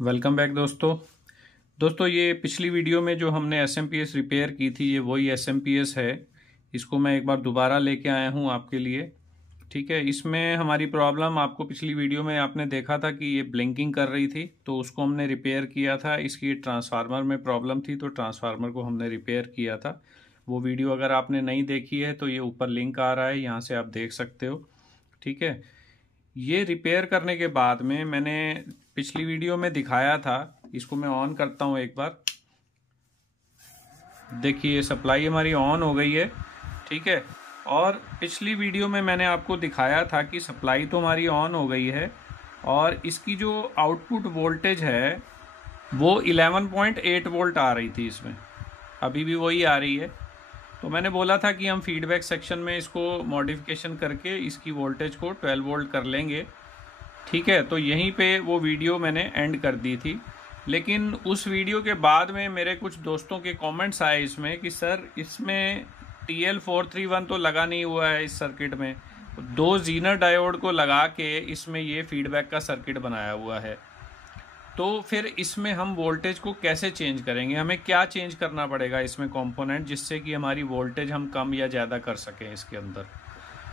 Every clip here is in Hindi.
वेलकम बैक दोस्तों ये पिछली वीडियो में जो हमने SMPS रिपेयर की थी ये वही SMPS है। इसको मैं एक बार दोबारा लेके आया हूँ आपके लिए। ठीक है, इसमें हमारी प्रॉब्लम आपको पिछली वीडियो में आपने देखा था कि ये ब्लिंकिंग कर रही थी, तो उसको हमने रिपेयर किया था। इसकी ट्रांसफार्मर में प्रॉब्लम थी तो ट्रांसफार्मर को हमने रिपेयर किया था। वो वीडियो अगर आपने नहीं देखी है तो ये ऊपर लिंक आ रहा है, यहाँ से आप देख सकते हो। ठीक है, ये रिपेयर करने के बाद में मैंने पिछली वीडियो में दिखाया था, इसको मैं ऑन करता हूँ एक बार। देखिए ये सप्लाई हमारी ऑन हो गई है। ठीक है, और पिछली वीडियो में मैंने आपको दिखाया था कि सप्लाई तो हमारी ऑन हो गई है और इसकी जो आउटपुट वोल्टेज है वो 11.8 वोल्ट आ रही थी इसमें, अभी भी वही आ रही है। तो मैंने बोला था कि हम फीडबैक सेक्शन में इसको मॉडिफिकेशन करके इसकी वोल्टेज को 12 वोल्ट कर लेंगे। ठीक है, तो यहीं पे वो वीडियो मैंने एंड कर दी थी। लेकिन उस वीडियो के बाद में मेरे कुछ दोस्तों के कमेंट्स आए इसमें कि सर इसमें TL431 तो लगा नहीं हुआ है इस सर्किट में, 2 जीनर डायोड को लगा के इसमें ये फीडबैक का सर्किट बनाया हुआ है। तो फिर इसमें हम वोल्टेज को कैसे चेंज करेंगे, हमें क्या चेंज करना पड़ेगा इसमें कंपोनेंट, जिससे कि हमारी वोल्टेज हम कम या ज़्यादा कर सकें इसके अंदर।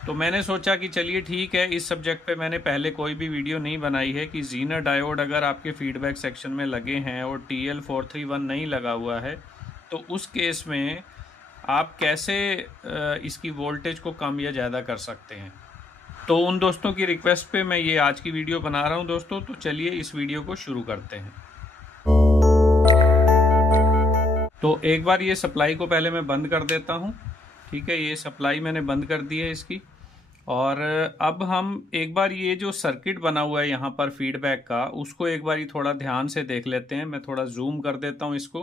तो मैंने सोचा कि चलिए ठीक है, इस सब्जेक्ट पे मैंने पहले कोई भी वीडियो नहीं बनाई है कि जीनर डायोड अगर आपके फीडबैक सेक्शन में लगे हैं और TL431 नहीं लगा हुआ है तो उस केस में आप कैसे इसकी वोल्टेज को कम या ज़्यादा कर सकते हैं। तो उन दोस्तों की रिक्वेस्ट पे मैं ये आज की वीडियो बना रहा हूँ दोस्तों। तो चलिए इस वीडियो को शुरू करते हैं। तो एक बार ये सप्लाई को पहले मैं बंद कर देता हूँ। ठीक है, ये सप्लाई मैंने बंद कर दी है इसकी। और अब हम एक बार ये जो सर्किट बना हुआ है यहाँ पर फीडबैक का, उसको एक बार थोड़ा ध्यान से देख लेते हैं। मैं थोड़ा जूम कर देता हूँ इसको।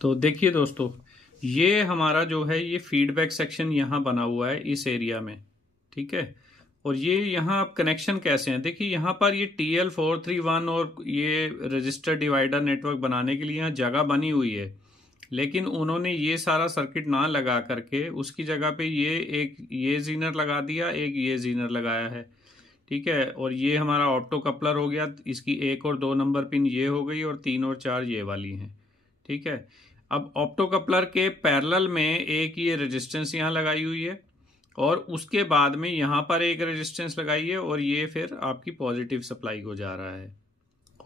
तो देखिए दोस्तों, ये हमारा जो है ये फीडबैक सेक्शन यहाँ बना हुआ है इस एरिया में। ठीक है, और ये यहाँ आप कनेक्शन कैसे हैं, देखिए यहाँ पर ये TL431 और ये रजिस्टर डिवाइडर नेटवर्क बनाने के लिए यहाँ जगह बनी हुई है, लेकिन उन्होंने ये सारा सर्किट ना लगा करके उसकी जगह पे ये जीनर लगा दिया, एक ये जीनर लगाया है। ठीक है, और ये हमारा ऑप्टो कपलर हो गया, इसकी 1 और 2 नंबर पिन ये हो गई और 3 और 4 ये वाली हैं। ठीक है, अब ऑप्टो कपलर के पैरेलल में एक ये रेजिस्टेंस यहाँ लगाई हुई है और उसके बाद में यहाँ पर एक रेजिस्टेंस लगाई है और ये फिर आपकी पॉजिटिव सप्लाई को जा रहा है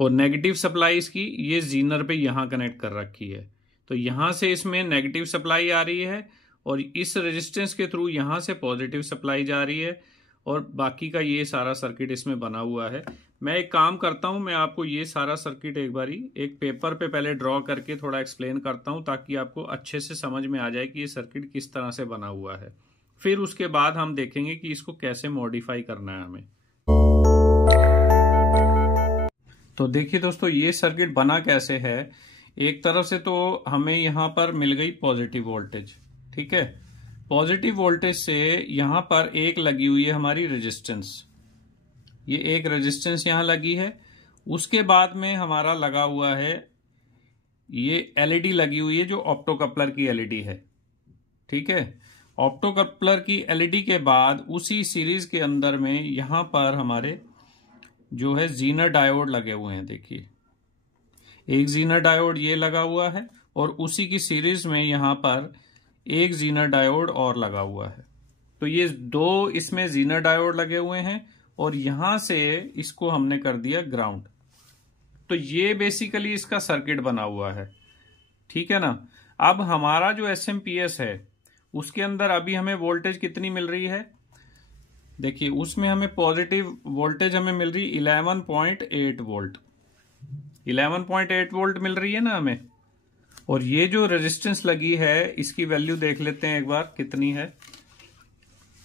और नेगेटिव सप्लाई इसकी ये जीनर पे यहाँ कनेक्ट कर रखी है। तो यहाँ से इसमें नेगेटिव सप्लाई आ रही है और इस रेजिस्टेंस के थ्रू यहाँ से पॉजिटिव सप्लाई जा रही है और बाकी का ये सारा सर्किट इसमें बना हुआ है। मैं एक काम करता हूँ, मैं आपको ये सारा सर्किट एक बारी एक पेपर पे पहले ड्रॉ करके थोड़ा एक्सप्लेन करता हूँ ताकि आपको अच्छे से समझ में आ जाए कि ये सर्किट किस तरह से बना हुआ है। फिर उसके बाद हम देखेंगे कि इसको कैसे मॉडिफाई करना है हमें। तो देखिए दोस्तों, ये सर्किट बना कैसे है। एक तरफ से तो हमें यहाँ पर मिल गई पॉजिटिव वोल्टेज। ठीक है, पॉजिटिव वोल्टेज से यहाँ पर एक लगी हुई है हमारी रेजिस्टेंस, ये एक रेजिस्टेंस यहाँ लगी है। उसके बाद में हमारा लगा हुआ है ये LED लगी हुई है जो ऑप्टो कपलर की LED है। ठीक है, ऑप्टो कपलर की LED के बाद उसी सीरीज के अंदर में यहाँ पर हमारे जो है जीनर डायोड लगे हुए हैं। देखिए एक जीनर डायोड ये लगा हुआ है और उसी की सीरीज में यहाँ पर एक जीनर डायोड और लगा हुआ है। तो ये 2 इसमें जीनर डायोड लगे हुए हैं और यहां से इसको हमने कर दिया ग्राउंड। तो ये बेसिकली इसका सर्किट बना हुआ है। ठीक है ना। अब हमारा जो SMPS है उसके अंदर अभी हमें वोल्टेज कितनी मिल रही है, देखिए उसमें हमें पॉजिटिव वोल्टेज हमें मिल रही 11.8 वोल्ट, 11.8 वोल्ट मिल रही है ना हमें। और ये जो रेजिस्टेंस लगी है इसकी वैल्यू देख लेते हैं एक बार कितनी है।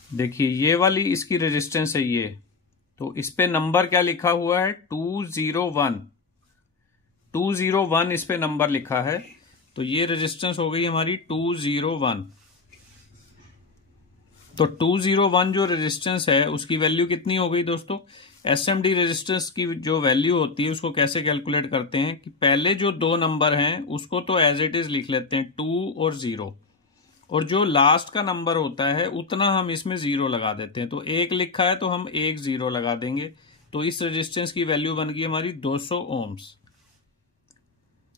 देखिए ये वाली इसकी रेजिस्टेंस है ये, तो इस पे नंबर क्या लिखा हुआ है 201 इस पे नंबर लिखा है। तो ये रेजिस्टेंस हो गई हमारी 201। तो 201 जो रेजिस्टेंस है उसकी वैल्यू कितनी हो गई दोस्तों। SMD रेजिस्टेंस की जो वैल्यू होती है उसको कैसे कैलकुलेट करते हैं कि पहले जो 2 नंबर हैं उसको तो एज इट इज लिख लेते हैं 2 और 0, और जो लास्ट का नंबर होता है उतना हम इसमें 0 लगा देते हैं। तो 1 लिखा है तो हम 1 0 लगा देंगे, तो इस रेजिस्टेंस की वैल्यू बन गई हमारी 200 ओम्स।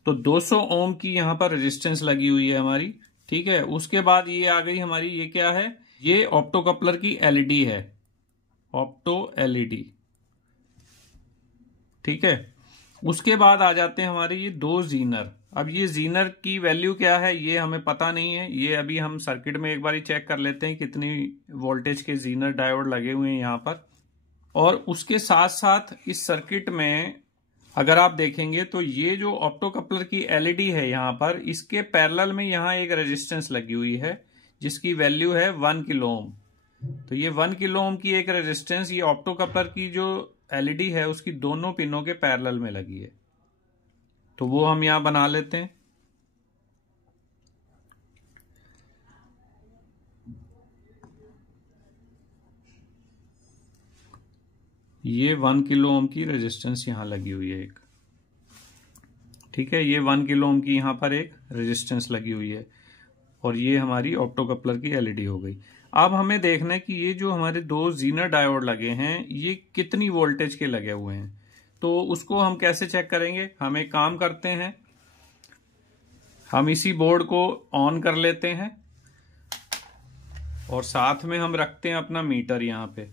तो 200 ओम की यहां पर रेजिस्टेंस लगी हुई है हमारी। ठीक है, उसके बाद ये आ गई हमारी, ये क्या है, ये ऑप्टो कपलर की एलईडी है, ऑप्टो एलईडी। ठीक है, उसके बाद आ जाते हैं हमारे ये दो जीनर। अब ये जीनर की वैल्यू क्या है ये हमें पता नहीं है, ये अभी हम सर्किट में एक बार ही चेक कर लेते हैं कितनी वोल्टेज के जीनर डायोड लगे हुए हैं यहाँ पर। और उसके साथ साथ इस सर्किट में अगर आप देखेंगे तो ये जो ऑप्टो कपलर की एलईडी है यहाँ पर, इसके पैरेलल में यहाँ एक रेजिस्टेंस लगी हुई है जिसकी वैल्यू है 1 किलो ओम। तो ये 1 किलो ओम की एक रेजिस्टेंस ये ऑप्टो कपलर की जो एलईडी है उसकी दोनों पिनों के पैरेलल में लगी है। तो वो हम यहां बना लेते हैं। ये 1 किलो ओम की रेजिस्टेंस यहां लगी हुई है एक। ठीक है, ये 1 किलो ओम की यहां पर एक रेजिस्टेंस लगी हुई है और ये हमारी ऑप्टो कपलर की एलईडी हो गई। अब हमें देखना है कि ये जो हमारे दो जीनर डायोड लगे हैं ये कितनी वोल्टेज के लगे हुए हैं। तो उसको हम कैसे चेक करेंगे, हम एक काम करते हैं, हम इसी बोर्ड को ऑन कर लेते हैं और साथ में हम रखते हैं अपना मीटर यहाँ पे।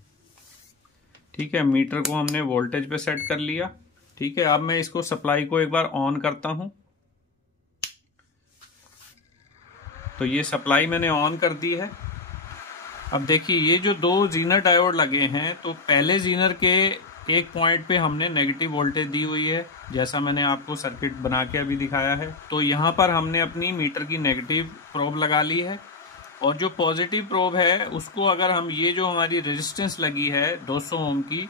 ठीक है, मीटर को हमने वोल्टेज पे सेट कर लिया। ठीक है, अब मैं इसको सप्लाई को एक बार ऑन करता हूं। तो ये सप्लाई मैंने ऑन कर दी है। अब देखिए ये जो दो जीनर डायोड लगे हैं, तो पहले जीनर के एक पॉइंट पे हमने नेगेटिव वोल्टेज दी हुई है, जैसा मैंने आपको सर्किट बना के अभी दिखाया है। तो यहाँ पर हमने अपनी मीटर की नेगेटिव प्रोब लगा ली है और जो पॉजिटिव प्रोब है उसको अगर हम ये जो हमारी रेजिस्टेंस लगी है 200 ओम की,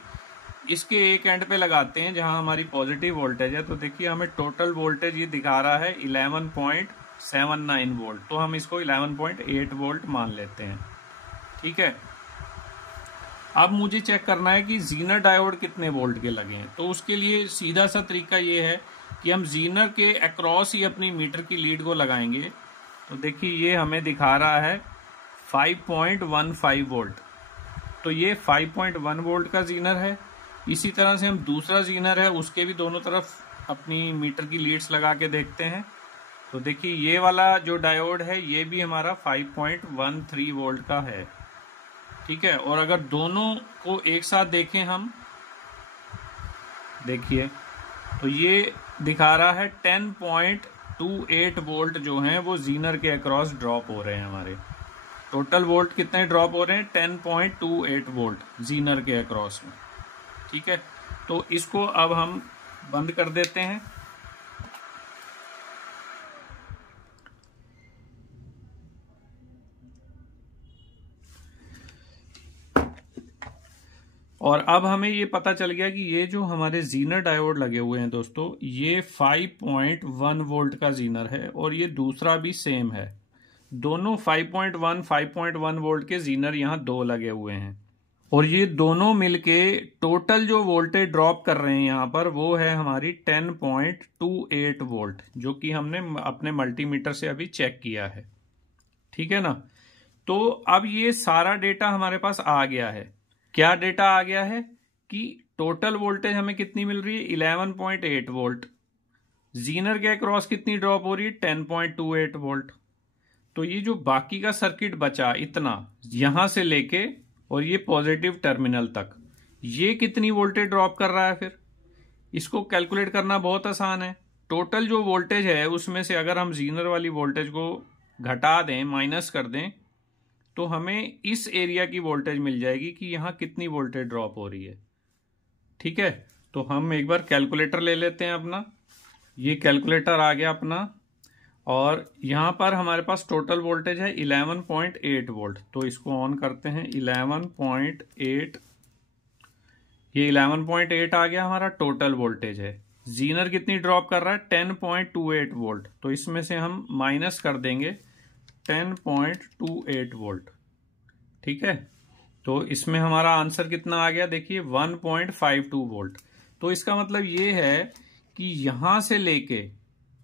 इसके एक एंड पे लगाते हैं जहां हमारी पॉजिटिव वोल्टेज है। तो देखिए हमें टोटल वोल्टेज ये दिखा रहा है 11.79 वोल्ट। तो हम इसको 11.8 वोल्ट मान लेते हैं। ठीक है, अब मुझे चेक करना है कि जीनर डायोड कितने वोल्ट के लगे हैं। तो उसके लिए सीधा सा तरीका ये है कि हम जीनर के अक्रॉस ही अपनी मीटर की लीड को लगाएंगे। तो देखिए ये हमें दिखा रहा है 5.15 वोल्ट। तो ये 5.1 वोल्ट का जीनर है। इसी तरह से हम दूसरा जीनर है उसके भी दोनों तरफ अपनी मीटर की लीड्स लगा के देखते हैं। तो देखिए ये वाला जो डायोड है ये भी हमारा 5.13 वोल्ट का है। ठीक है, और अगर दोनों को एक साथ देखें हम, देखिए तो ये दिखा रहा है 10.28 वोल्ट जो हैं वो जीनर के अक्रॉस ड्रॉप हो रहे हैं हमारे। टोटल वोल्ट कितने ड्रॉप हो रहे हैं, 10.28 वोल्ट जीनर के अक्रॉस में। ठीक है, तो इसको अब हम बंद कर देते हैं। और अब हमें ये पता चल गया कि ये जो हमारे जीनर डायोड लगे हुए हैं दोस्तों, ये 5.1 वोल्ट का जीनर है और ये दूसरा भी सेम है। दोनों 5.1 वोल्ट के जीनर यहाँ दो लगे हुए हैं और ये दोनों मिलके टोटल जो वोल्टेज ड्रॉप कर रहे हैं यहाँ पर वो है हमारी 10.28 वोल्ट, जो कि हमने अपने मल्टीमीटर से अभी चेक किया है। ठीक है ना, तो अब ये सारा डेटा हमारे पास आ गया है। क्या डेटा आ गया है कि टोटल वोल्टेज हमें कितनी मिल रही है, 11.8 वोल्ट। जीनर के अक्रॉस कितनी ड्रॉप हो रही है, 10.28 वोल्ट। तो ये जो बाकी का सर्किट बचा इतना, यहां से लेके और ये पॉजिटिव टर्मिनल तक, ये कितनी वोल्टेज ड्रॉप कर रहा है। फिर इसको कैलकुलेट करना बहुत आसान है। टोटल जो वोल्टेज है उसमें से अगर हम जीनर वाली वोल्टेज को घटा दें, माइनस कर दें, तो हमें इस एरिया की वोल्टेज मिल जाएगी कि यहाँ कितनी वोल्टेज ड्रॉप हो रही है। ठीक है, तो हम एक बार कैलकुलेटर ले लेते हैं अपना। ये कैलकुलेटर आ गया अपना और यहाँ पर हमारे पास टोटल वोल्टेज है 11.8 वोल्ट। तो इसको ऑन करते हैं, 11.8, ये 11.8 आ गया हमारा टोटल वोल्टेज है। जीनर कितनी ड्रॉप कर रहा है, 10.28 वोल्ट। तो इसमें से हम माइनस कर देंगे 10.28 वोल्ट। ठीक है, तो इसमें हमारा आंसर कितना आ गया, देखिए 1.52 वोल्ट। तो इसका मतलब ये है कि यहां से लेके,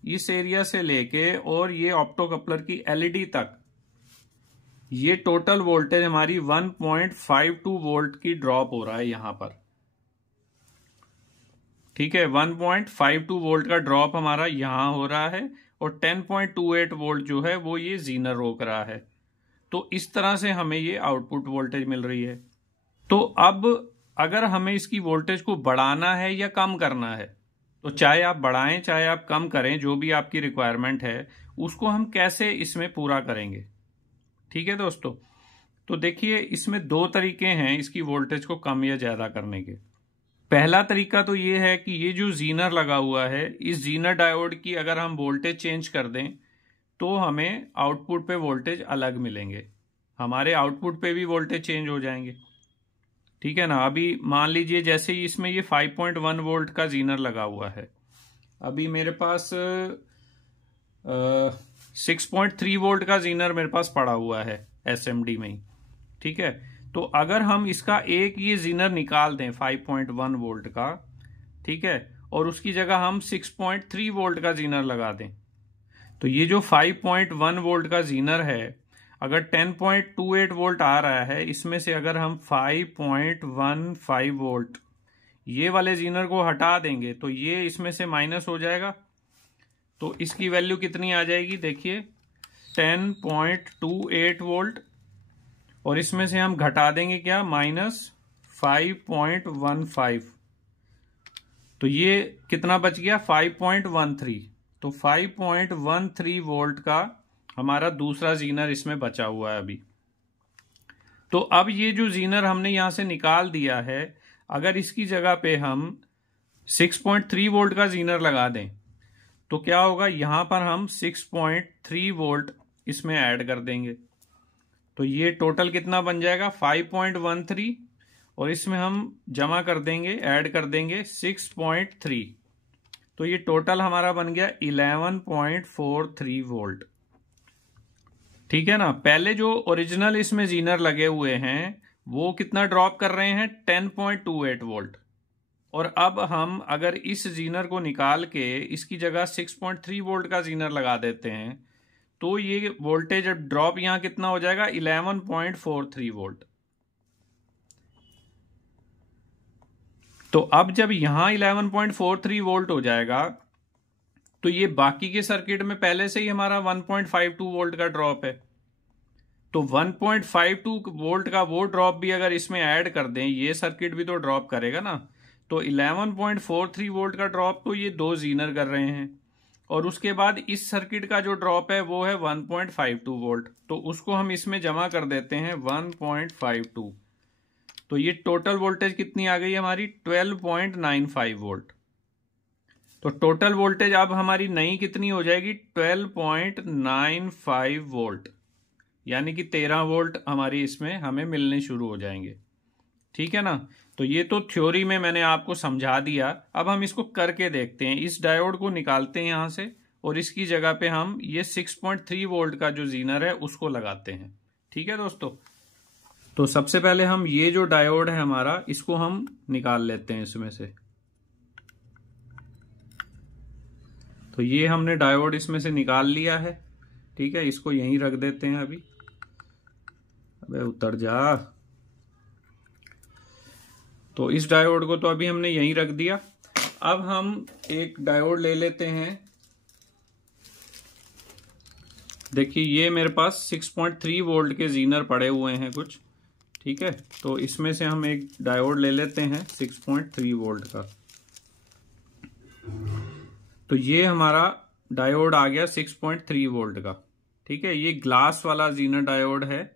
इस एरिया से लेके और ये ऑप्टो कपलर की एलईडी तक, ये टोटल वोल्टेज हमारी 1.52 वोल्ट की ड्रॉप हो रहा है यहां पर। ठीक है, 1.52 वोल्ट का ड्रॉप हमारा यहाँ हो रहा है और 10.28 वोल्ट जो है वो ये जीनर रोक रहा है। तो इस तरह से हमें ये आउटपुट वोल्टेज मिल रही है। तो अब अगर हमें इसकी वोल्टेज को बढ़ाना है या कम करना है, तो चाहे आप बढ़ाएं चाहे आप कम करें, जो भी आपकी रिक्वायरमेंट है उसको हम कैसे इसमें पूरा करेंगे। ठीक है दोस्तों, तो देखिए इसमें दो तरीके हैं इसकी वोल्टेज को कम या ज्यादा करने के। पहला तरीका तो ये है कि ये जो जीनर लगा हुआ है, इस जीनर डायोड की अगर हम वोल्टेज चेंज कर दें तो हमें आउटपुट पे वोल्टेज अलग मिलेंगे, हमारे आउटपुट पे भी वोल्टेज चेंज हो जाएंगे। ठीक है ना। अभी मान लीजिए जैसे ही इसमें ये 5.1 वोल्ट का जीनर लगा हुआ है, अभी मेरे पास 6.3 वोल्ट का जीनर मेरे पास पड़ा हुआ है एसएमडी में ही। ठीक है, तो अगर हम इसका एक ये जीनर निकाल दें 5.1 वोल्ट का, ठीक है, और उसकी जगह हम 6.3 वोल्ट का जीनर लगा दें, तो ये जो 5.1 वोल्ट का जीनर है अगर 10.28 वोल्ट आ रहा है, इसमें से अगर हम 5.15 वोल्ट ये वाले जीनर को हटा देंगे तो ये इसमें से माइनस हो जाएगा। तो इसकी वैल्यू कितनी आ जाएगी, देखिए 10.28 वोल्ट, और इसमें से हम घटा देंगे क्या, -5.15, तो ये कितना बच गया 5.13। तो 5.13 वोल्ट का हमारा दूसरा जीनर इसमें बचा हुआ है अभी। तो अब ये जो जीनर हमने यहां से निकाल दिया है, अगर इसकी जगह पे हम 6.3 वोल्ट का जीनर लगा दें तो क्या होगा, यहां पर हम 6.3 वोल्ट इसमें ऐड कर देंगे, तो ये टोटल कितना बन जाएगा 5.13, और इसमें हम जमा कर देंगे, ऐड कर देंगे 6.3, तो ये टोटल हमारा बन गया 11.43 वोल्ट। ठीक है ना। पहले जो ओरिजिनल इसमें जीनर लगे हुए हैं वो कितना ड्रॉप कर रहे हैं 10.28 वोल्ट, और अब हम अगर इस जीनर को निकाल के इसकी जगह 6.3 वोल्ट का जीनर लगा देते हैं तो ये वोल्टेज ड्रॉप यहां कितना हो जाएगा 11.43 वोल्ट। तो अब जब यहां 11.43 वोल्ट हो जाएगा तो ये बाकी के सर्किट में पहले से ही हमारा 1.52 वोल्ट का ड्रॉप है, तो 1.52 वोल्ट का वो ड्रॉप भी अगर इसमें ऐड कर दें, ये सर्किट भी तो ड्रॉप करेगा ना। तो 11.43 वोल्ट का ड्रॉप तो ये दो जीनर कर रहे हैं, और उसके बाद इस सर्किट का जो ड्रॉप है वो है 1.52 वोल्ट, तो उसको हम इसमें जमा कर देते हैं 1.52, तो ये टोटल वोल्टेज कितनी आ गई हमारी 12.95 वोल्ट। तो टोटल वोल्टेज अब हमारी नई कितनी हो जाएगी 12.95 वोल्ट, यानी कि 13 वोल्ट हमारी इसमें हमें मिलने शुरू हो जाएंगे। ठीक है ना। तो ये तो थ्योरी में मैंने आपको समझा दिया, अब हम इसको करके देखते हैं। इस डायोड को निकालते हैं यहां से और इसकी जगह पे हम ये 6.3 वोल्ट का जो जीनर है उसको लगाते हैं। ठीक है दोस्तों, तो सबसे पहले हम ये जो डायोड है हमारा, इसको हम निकाल लेते हैं इसमें से। तो ये हमने डायोड इसमें से निकाल लिया है। ठीक है, इसको यहीं रख देते हैं अभी। अबे उतर जा। तो इस डायोड को तो अभी हमने यहीं रख दिया। अब हम एक डायोड ले लेते हैं। देखिए ये मेरे पास 6.3 वोल्ट के जीनर पड़े हुए हैं कुछ। ठीक है, तो इसमें से हम एक डायोड ले लेते हैं 6.3 वोल्ट का। तो ये हमारा डायोड आ गया 6.3 वोल्ट का। ठीक है, ये ग्लास वाला जीनर डायोड है,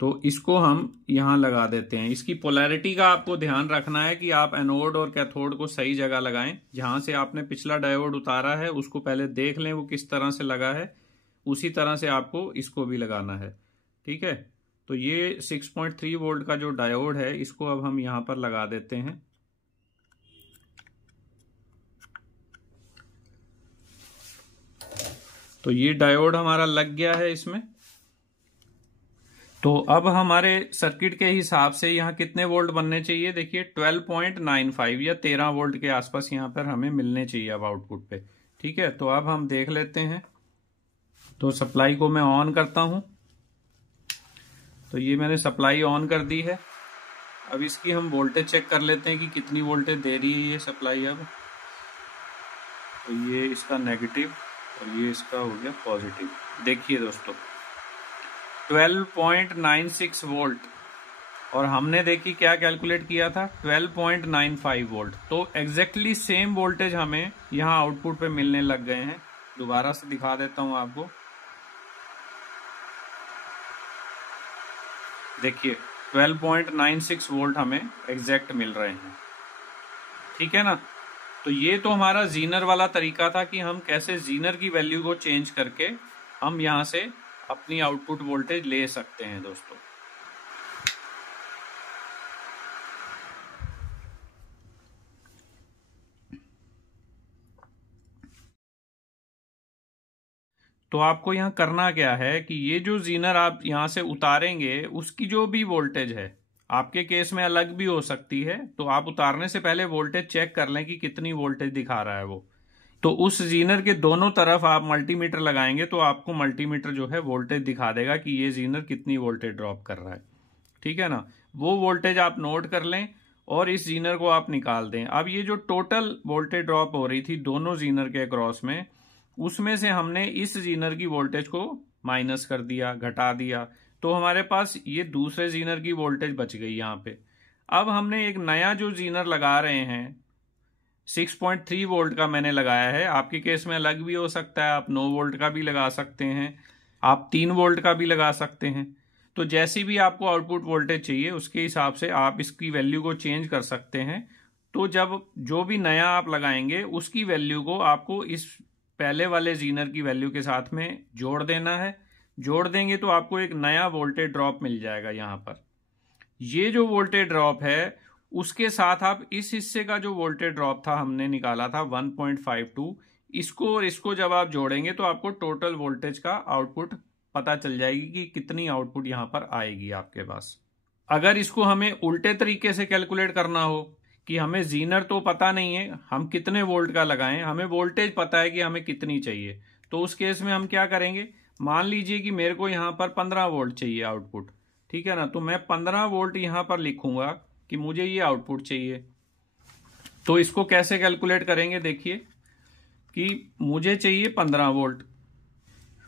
तो इसको हम यहां लगा देते हैं। इसकी पोलैरिटी का आपको ध्यान रखना है कि आप एनोड और कैथोड को सही जगह लगाएं। जहां से आपने पिछला डायोड उतारा है उसको पहले देख लें वो किस तरह से लगा है, उसी तरह से आपको इसको भी लगाना है। ठीक है, तो ये 6.3 वोल्ट का जो डायोड है इसको अब हम यहां पर लगा देते हैं। तो ये डायोड हमारा लग गया है इसमें। तो अब हमारे सर्किट के हिसाब से यहाँ कितने वोल्ट बनने चाहिए, देखिए 12.95 या 13 वोल्ट के आसपास यहाँ पर हमें मिलने चाहिए अब आउटपुट पे। ठीक है, तो अब हम देख लेते हैं। तो सप्लाई को मैं ऑन करता हूं। तो ये मैंने सप्लाई ऑन कर दी है। अब इसकी हम वोल्टेज चेक कर लेते हैं कि कितनी वोल्टेज दे रही है ये सप्लाई। अब तो ये इसका नेगेटिव और ये इसका हो गया पॉजिटिव। देखिए दोस्तों 12.96 वोल्ट, और हमने देखी क्या कैलकुलेट किया था 12.95 वोल्ट। तो एग्जैक्टली सेम वोल्टेज हमें यहाँ आउटपुट पे मिलने लग गए हैं। दोबारा से दिखा देता हूं आपको, देखिए 12.96 वोल्ट हमें एग्जैक्ट मिल रहे हैं। ठीक है ना। तो ये तो हमारा जीनर वाला तरीका था कि हम कैसे जीनर की वैल्यू को चेंज करके हम यहां से अपनी आउटपुट वोल्टेज ले सकते हैं दोस्तों। तो आपको यहाँ करना क्या है कि ये जो जीनर आप यहाँ से उतारेंगे उसकी जो भी वोल्टेज है, आपके केस में अलग भी हो सकती है, तो आप उतारने से पहले वोल्टेज चेक कर लें कि कितनी वोल्टेज दिखा रहा है वो। तो उस जीनर के दोनों तरफ आप मल्टीमीटर लगाएंगे तो आपको मल्टीमीटर जो है वोल्टेज दिखा देगा कि ये जीनर कितनी वोल्टेज ड्रॉप कर रहा है। ठीक है ना। वो वोल्टेज आप नोट कर लें और इस जीनर को आप निकाल दें। अब ये जो टोटल वोल्टेज ड्रॉप हो रही थी दोनों जीनर के अक्रॉस में, उसमें से हमने इस जीनर की वोल्टेज को माइनस कर दिया, घटा दिया, तो हमारे पास ये दूसरे जीनर की वोल्टेज बच गई यहाँ पे। अब हमने एक नया जो जीनर लगा रहे हैं 6.3 वोल्ट का मैंने लगाया है। आपके केस में अलग भी हो सकता है, आप 9 वोल्ट का भी लगा सकते हैं, आप 3 वोल्ट का भी लगा सकते हैं। तो जैसी भी आपको आउटपुट वोल्टेज चाहिए उसके हिसाब से आप इसकी वैल्यू को चेंज कर सकते हैं। तो जब जो भी नया आप लगाएंगे उसकी वैल्यू को आपको इस पहले वाले जीनर की वैल्यू के साथ में जोड़ देना है। जोड़ देंगे तो आपको एक नया वोल्टेज ड्रॉप मिल जाएगा यहाँ पर। ये जो वोल्टेज ड्रॉप है उसके साथ आप इस हिस्से का जो वोल्टेज ड्रॉप था हमने निकाला था 1.52, इसको और इसको जब आप जोड़ेंगे तो आपको टोटल वोल्टेज का आउटपुट पता चल जाएगी कि कितनी आउटपुट यहाँ पर आएगी आपके पास। अगर इसको हमें उल्टे तरीके से कैलकुलेट करना हो कि हमें जीनर तो पता नहीं है हम कितने वोल्ट का लगाएं, हमें वोल्टेज पता है कि हमें कितनी चाहिए, तो उस केस में हम क्या करेंगे, मान लीजिए कि मेरे को यहाँ पर 15 वोल्ट चाहिए आउटपुट। ठीक है ना। तो मैं 15 वोल्ट यहाँ पर लिखूंगा कि मुझे ये आउटपुट चाहिए। तो इसको कैसे कैलकुलेट करेंगे, देखिए कि मुझे चाहिए 15 वोल्ट,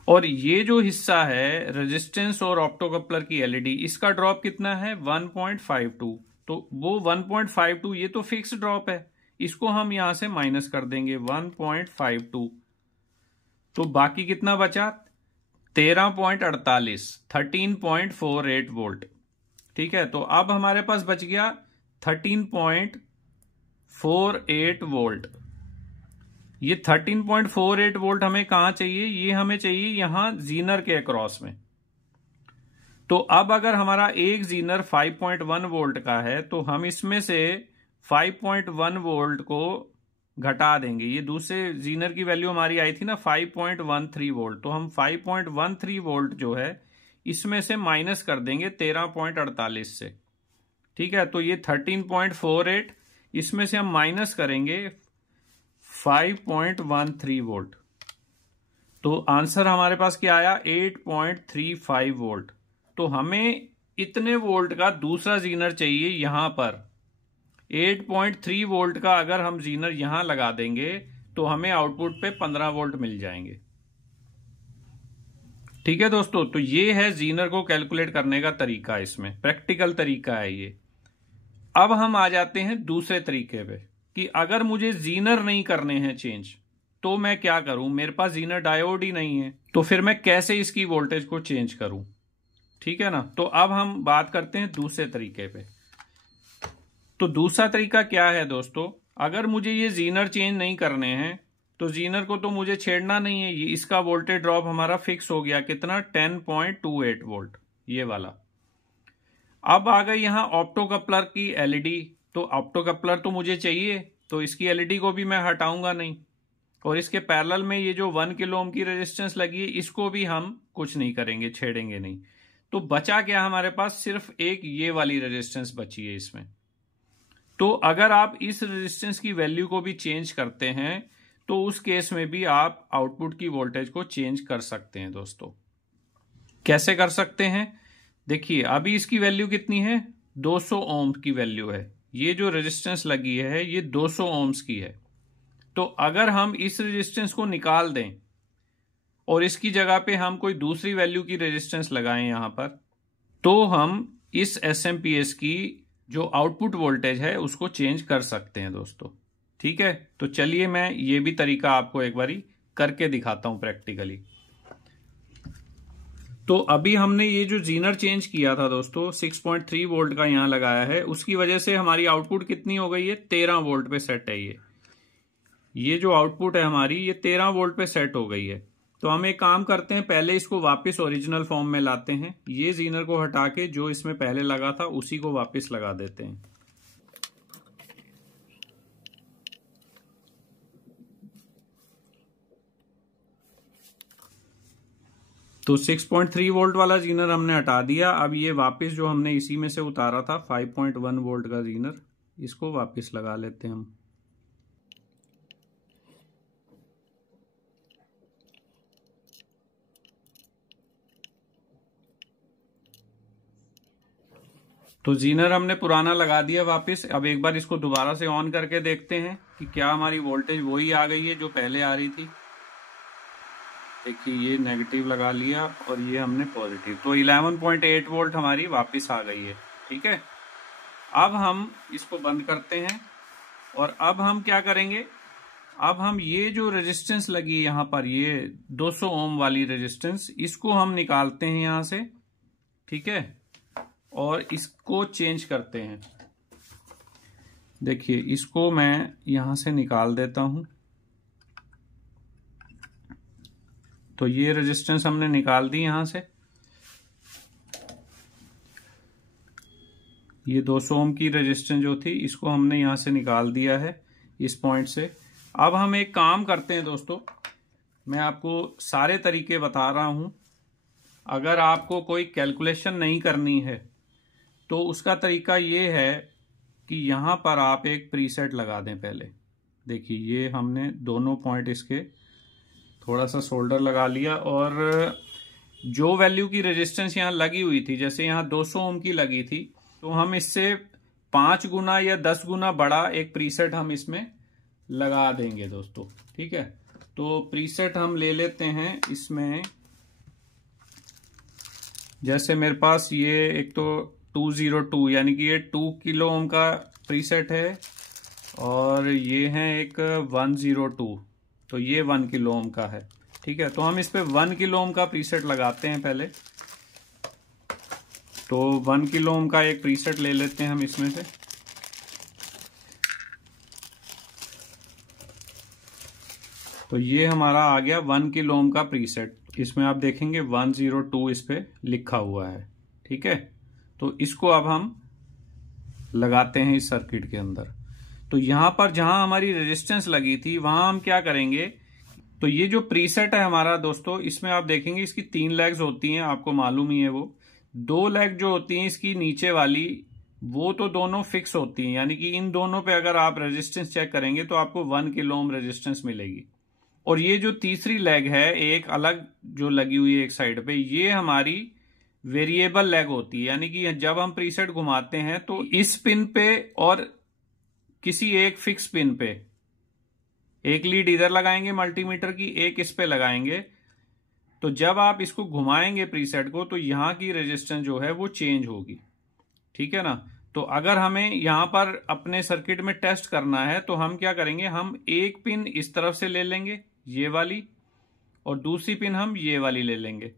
और ये जो हिस्सा है रेजिस्टेंस और ऑप्टोकपलर की एलईडी, इसका ड्रॉप कितना है 1.52। तो वो 1.52 ये तो फिक्स ड्रॉप है, इसको हम यहां से माइनस कर देंगे 1.52। तो बाकी कितना बचा 13.48, 13.48 वोल्ट। ठीक है। तो अब हमारे पास बच गया 13.48 वोल्ट। ये 13.48 वोल्ट हमें कहां चाहिए, ये हमें चाहिए यहां जीनर के अक्रॉस में। तो अब अगर हमारा एक जीनर 5.1 वोल्ट का है तो हम इसमें से 5.1 वोल्ट को घटा देंगे। ये दूसरे जीनर की वैल्यू हमारी आई थी ना 5.13 वोल्ट, तो हम 5.13 वोल्ट जो है इसमें से माइनस कर देंगे 13.48 से। ठीक है। तो ये 13.48, इसमें से हम माइनस करेंगे 5.13 वोल्ट, तो आंसर हमारे पास क्या आया 8.35 वोल्ट। तो हमें इतने वोल्ट का दूसरा जीनर चाहिए यहां पर। 8.3 वोल्ट का अगर हम जीनर यहां लगा देंगे तो हमें आउटपुट पे 15 वोल्ट मिल जाएंगे। ठीक है दोस्तों। तो ये है जीनर को कैलकुलेट करने का तरीका, इसमें प्रैक्टिकल तरीका है ये। अब हम आ जाते हैं दूसरे तरीके पे कि अगर मुझे जीनर नहीं करने हैं चेंज तो मैं क्या करूं, मेरे पास जीनर डायोड ही नहीं है, तो फिर मैं कैसे इसकी वोल्टेज को चेंज करूं। ठीक है ना। तो अब हम बात करते हैं दूसरे तरीके पे। तो दूसरा तरीका क्या है दोस्तों, अगर मुझे ये जीनर चेंज नहीं करने हैं तो जीनर को तो मुझे छेड़ना नहीं है, ये इसका वोल्टेज ड्रॉप हमारा फिक्स हो गया कितना 10.28 वोल्ट ये वाला। अब आ गई यहां ऑप्टोकपलर की एलईडी, तो ऑप्टोकपलर तो मुझे चाहिए, तो इसकी एलईडी को भी मैं हटाऊंगा नहीं, और इसके पैरेलल में ये जो 1 किलो ओम की रेजिस्टेंस लगी है इसको भी हम कुछ नहीं करेंगे, छेड़ेंगे नहीं। तो बचा क्या हमारे पास, सिर्फ एक ये वाली रेजिस्टेंस बची है इसमें। तो अगर आप इस रेजिस्टेंस की वैल्यू को भी चेंज करते हैं तो उस केस में भी आप आउटपुट की वोल्टेज को चेंज कर सकते हैं दोस्तों। कैसे कर सकते हैं, देखिए अभी इसकी वैल्यू कितनी है 200 ओम की वैल्यू है। ये जो रेजिस्टेंस लगी है ये 200 ओम्स की है। तो अगर हम इस रेजिस्टेंस को निकाल दें और इसकी जगह पे हम कोई दूसरी वैल्यू की रेजिस्टेंस लगाएं यहां पर, तो हम इस एसएमपीएस की जो आउटपुट वोल्टेज है उसको चेंज कर सकते हैं दोस्तों। ठीक है, तो चलिए मैं ये भी तरीका आपको एक बारी करके दिखाता हूं प्रैक्टिकली। तो अभी हमने ये जो जीनर चेंज किया था दोस्तों, 6.3 वोल्ट का यहां लगाया है, उसकी वजह से हमारी आउटपुट कितनी हो गई है, 13 वोल्ट पे सेट है। ये जो आउटपुट है हमारी ये 13 वोल्ट पे सेट हो गई है। तो हम एक काम करते हैं, पहले इसको वापस ओरिजिनल फॉर्म में लाते हैं। ये जीनर को हटा के जो इसमें पहले लगा था उसी को वापस लगा देते हैं। तो 6.3 वोल्ट वाला जीनर हमने हटा दिया। अब ये वापस जो हमने इसी में से उतारा था 5.1 वोल्ट का जीनर, इसको वापस लगा लेते हैं हम। तो जीनर हमने पुराना लगा दिया वापस। अब एक बार इसको दोबारा से ऑन करके देखते हैं कि क्या हमारी वोल्टेज वही आ गई है जो पहले आ रही थी। देखिए ये नेगेटिव लगा लिया और ये हमने पॉजिटिव, तो 11.8 वोल्ट हमारी वापस आ गई है। ठीक है, अब हम इसको बंद करते हैं और अब हम क्या करेंगे, अब हम ये जो रेजिस्टेंस लगी है यहाँ पर, ये 200 ओम वाली रेजिस्टेंस, इसको हम निकालते हैं यहाँ से। ठीक है, और इसको चेंज करते हैं। देखिए इसको मैं यहां से निकाल देता हूं। तो ये रेजिस्टेंस हमने निकाल दी यहां से, ये 200 ओम की रेजिस्टेंस जो थी इसको हमने यहां से निकाल दिया है इस पॉइंट से। अब हम एक काम करते हैं दोस्तों, मैं आपको सारे तरीके बता रहा हूं। अगर आपको कोई कैलकुलेशन नहीं करनी है तो उसका तरीका ये है कि यहां पर आप एक प्रीसेट लगा दें पहले। देखिए ये हमने दोनों पॉइंट इसके थोड़ा सा सोल्डर लगा लिया, और जो वैल्यू की रेजिस्टेंस यहां लगी हुई थी, जैसे यहां 200 ओम की लगी थी, तो हम इससे 5 गुना या 10 गुना बड़ा एक प्रीसेट हम इसमें लगा देंगे दोस्तों। ठीक है, तो प्रीसेट हम ले लेते हैं इसमें। जैसे मेरे पास ये एक तो 202 यानी कि ये 2 किलो ओम का प्रीसेट है, और ये है एक 102, तो ये 1 किलो ओम का है। ठीक है, तो हम इस पे 1 किलो ओम का प्रीसेट लगाते हैं पहले। तो 1 किलो ओम का एक प्रीसेट ले लेते हैं हम इसमें से। तो ये हमारा आ गया 1 किलो ओम का प्रीसेट। इसमें आप देखेंगे 102 इस पे लिखा हुआ है। ठीक है, तो इसको अब हम लगाते हैं इस सर्किट के अंदर। तो यहां पर जहां हमारी रेजिस्टेंस लगी थी वहां हम क्या करेंगे, तो ये जो प्रीसेट है हमारा दोस्तों, इसमें आप देखेंगे इसकी 3 लेग्स होती हैं, आपको मालूम ही है। वो 2 लेग जो होती हैं इसकी नीचे वाली, वो तो दोनों फिक्स होती हैं, यानी कि इन दोनों पे अगर आप रेजिस्टेंस चेक करेंगे तो आपको 1 किलो ओम रेजिस्टेंस मिलेगी। और ये जो तीसरी लेग है एक अलग जो लगी हुई है एक साइड पे, ये हमारी वेरिएबल लेग होती है, यानी कि जब हम प्रीसेट घुमाते हैं तो इस पिन पे और किसी एक फिक्स पिन पे एक लीड इधर लगाएंगे मल्टीमीटर की, एक इस पे लगाएंगे। तो जब आप इसको घुमाएंगे प्रीसेट को, तो यहां की रेजिस्टेंस जो है वो चेंज होगी। ठीक है ना, तो अगर हमें यहां पर अपने सर्किट में टेस्ट करना है तो हम क्या करेंगे, हम एक पिन इस तरफ से ले लेंगे ये वाली, और दूसरी पिन हम ये वाली ले लेंगे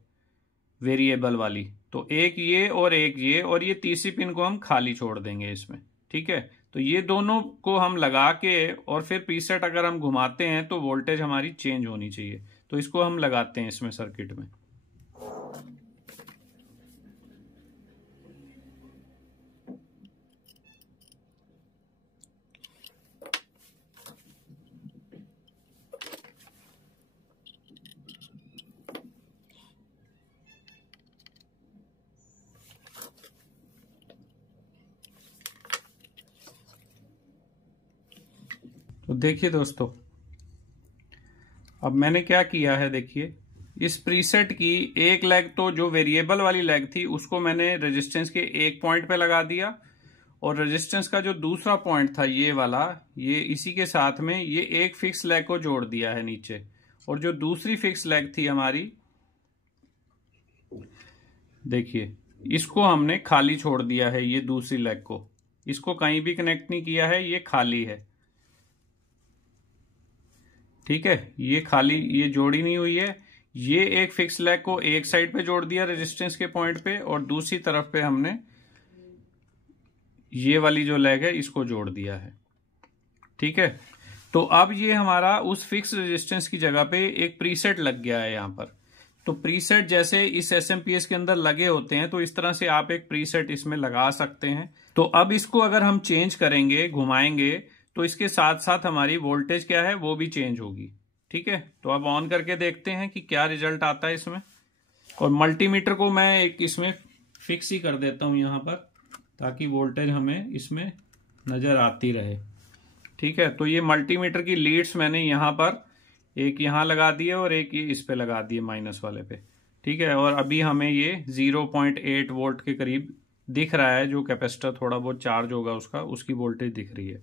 वेरिएबल वाली। तो एक ये और एक ये, और ये तीसरी पिन को हम खाली छोड़ देंगे इसमें। ठीक है, तो ये दोनों को हम लगा के और फिर प्रीसेट अगर हम घुमाते हैं तो वोल्टेज हमारी चेंज होनी चाहिए। तो इसको हम लगाते हैं इसमें सर्किट में। तो देखिए दोस्तों, अब मैंने क्या किया है, देखिए इस प्रीसेट की एक लेग तो जो वेरिएबल वाली लेग थी उसको मैंने रेजिस्टेंस के एक पॉइंट पे लगा दिया, और रेजिस्टेंस का जो दूसरा पॉइंट था ये वाला, ये इसी के साथ में ये एक फिक्स लेग को जोड़ दिया है नीचे। और जो दूसरी फिक्स लेग थी हमारी, देखिए इसको हमने खाली छोड़ दिया है, ये दूसरी लेग को, इसको कहीं भी कनेक्ट नहीं किया है, ये खाली है। ठीक है, ये खाली, ये जोड़ी नहीं हुई है। ये एक फिक्स लेग को एक साइड पे जोड़ दिया रेजिस्टेंस के पॉइंट पे, और दूसरी तरफ पे हमने ये वाली जो लेग है इसको जोड़ दिया है। ठीक है, तो अब ये हमारा उस फिक्स रेजिस्टेंस की जगह पे एक प्रीसेट लग गया है यहां पर। तो प्रीसेट जैसे इस एसएमपीएस के अंदर लगे होते हैं, तो इस तरह से आप एक प्रीसेट इसमें लगा सकते हैं। तो अब इसको अगर हम चेंज करेंगे, घुमाएंगे, तो इसके साथ साथ हमारी वोल्टेज क्या है वो भी चेंज होगी। ठीक है, तो अब ऑन करके देखते हैं कि क्या रिजल्ट आता है इसमें। और मल्टीमीटर को मैं एक इसमें फिक्स ही कर देता हूं यहां पर, ताकि वोल्टेज हमें इसमें नजर आती रहे। ठीक है, तो ये मल्टीमीटर की लीड्स मैंने यहां पर एक यहां लगा दी है और एक ये इस पे लगा दी है माइनस वाले पे। ठीक है, और अभी हमें ये 0.8 वोल्ट के करीब दिख रहा है, जो कैपेसिटर थोड़ा बहुत चार्ज होगा उसका, उसकी वोल्टेज दिख रही है।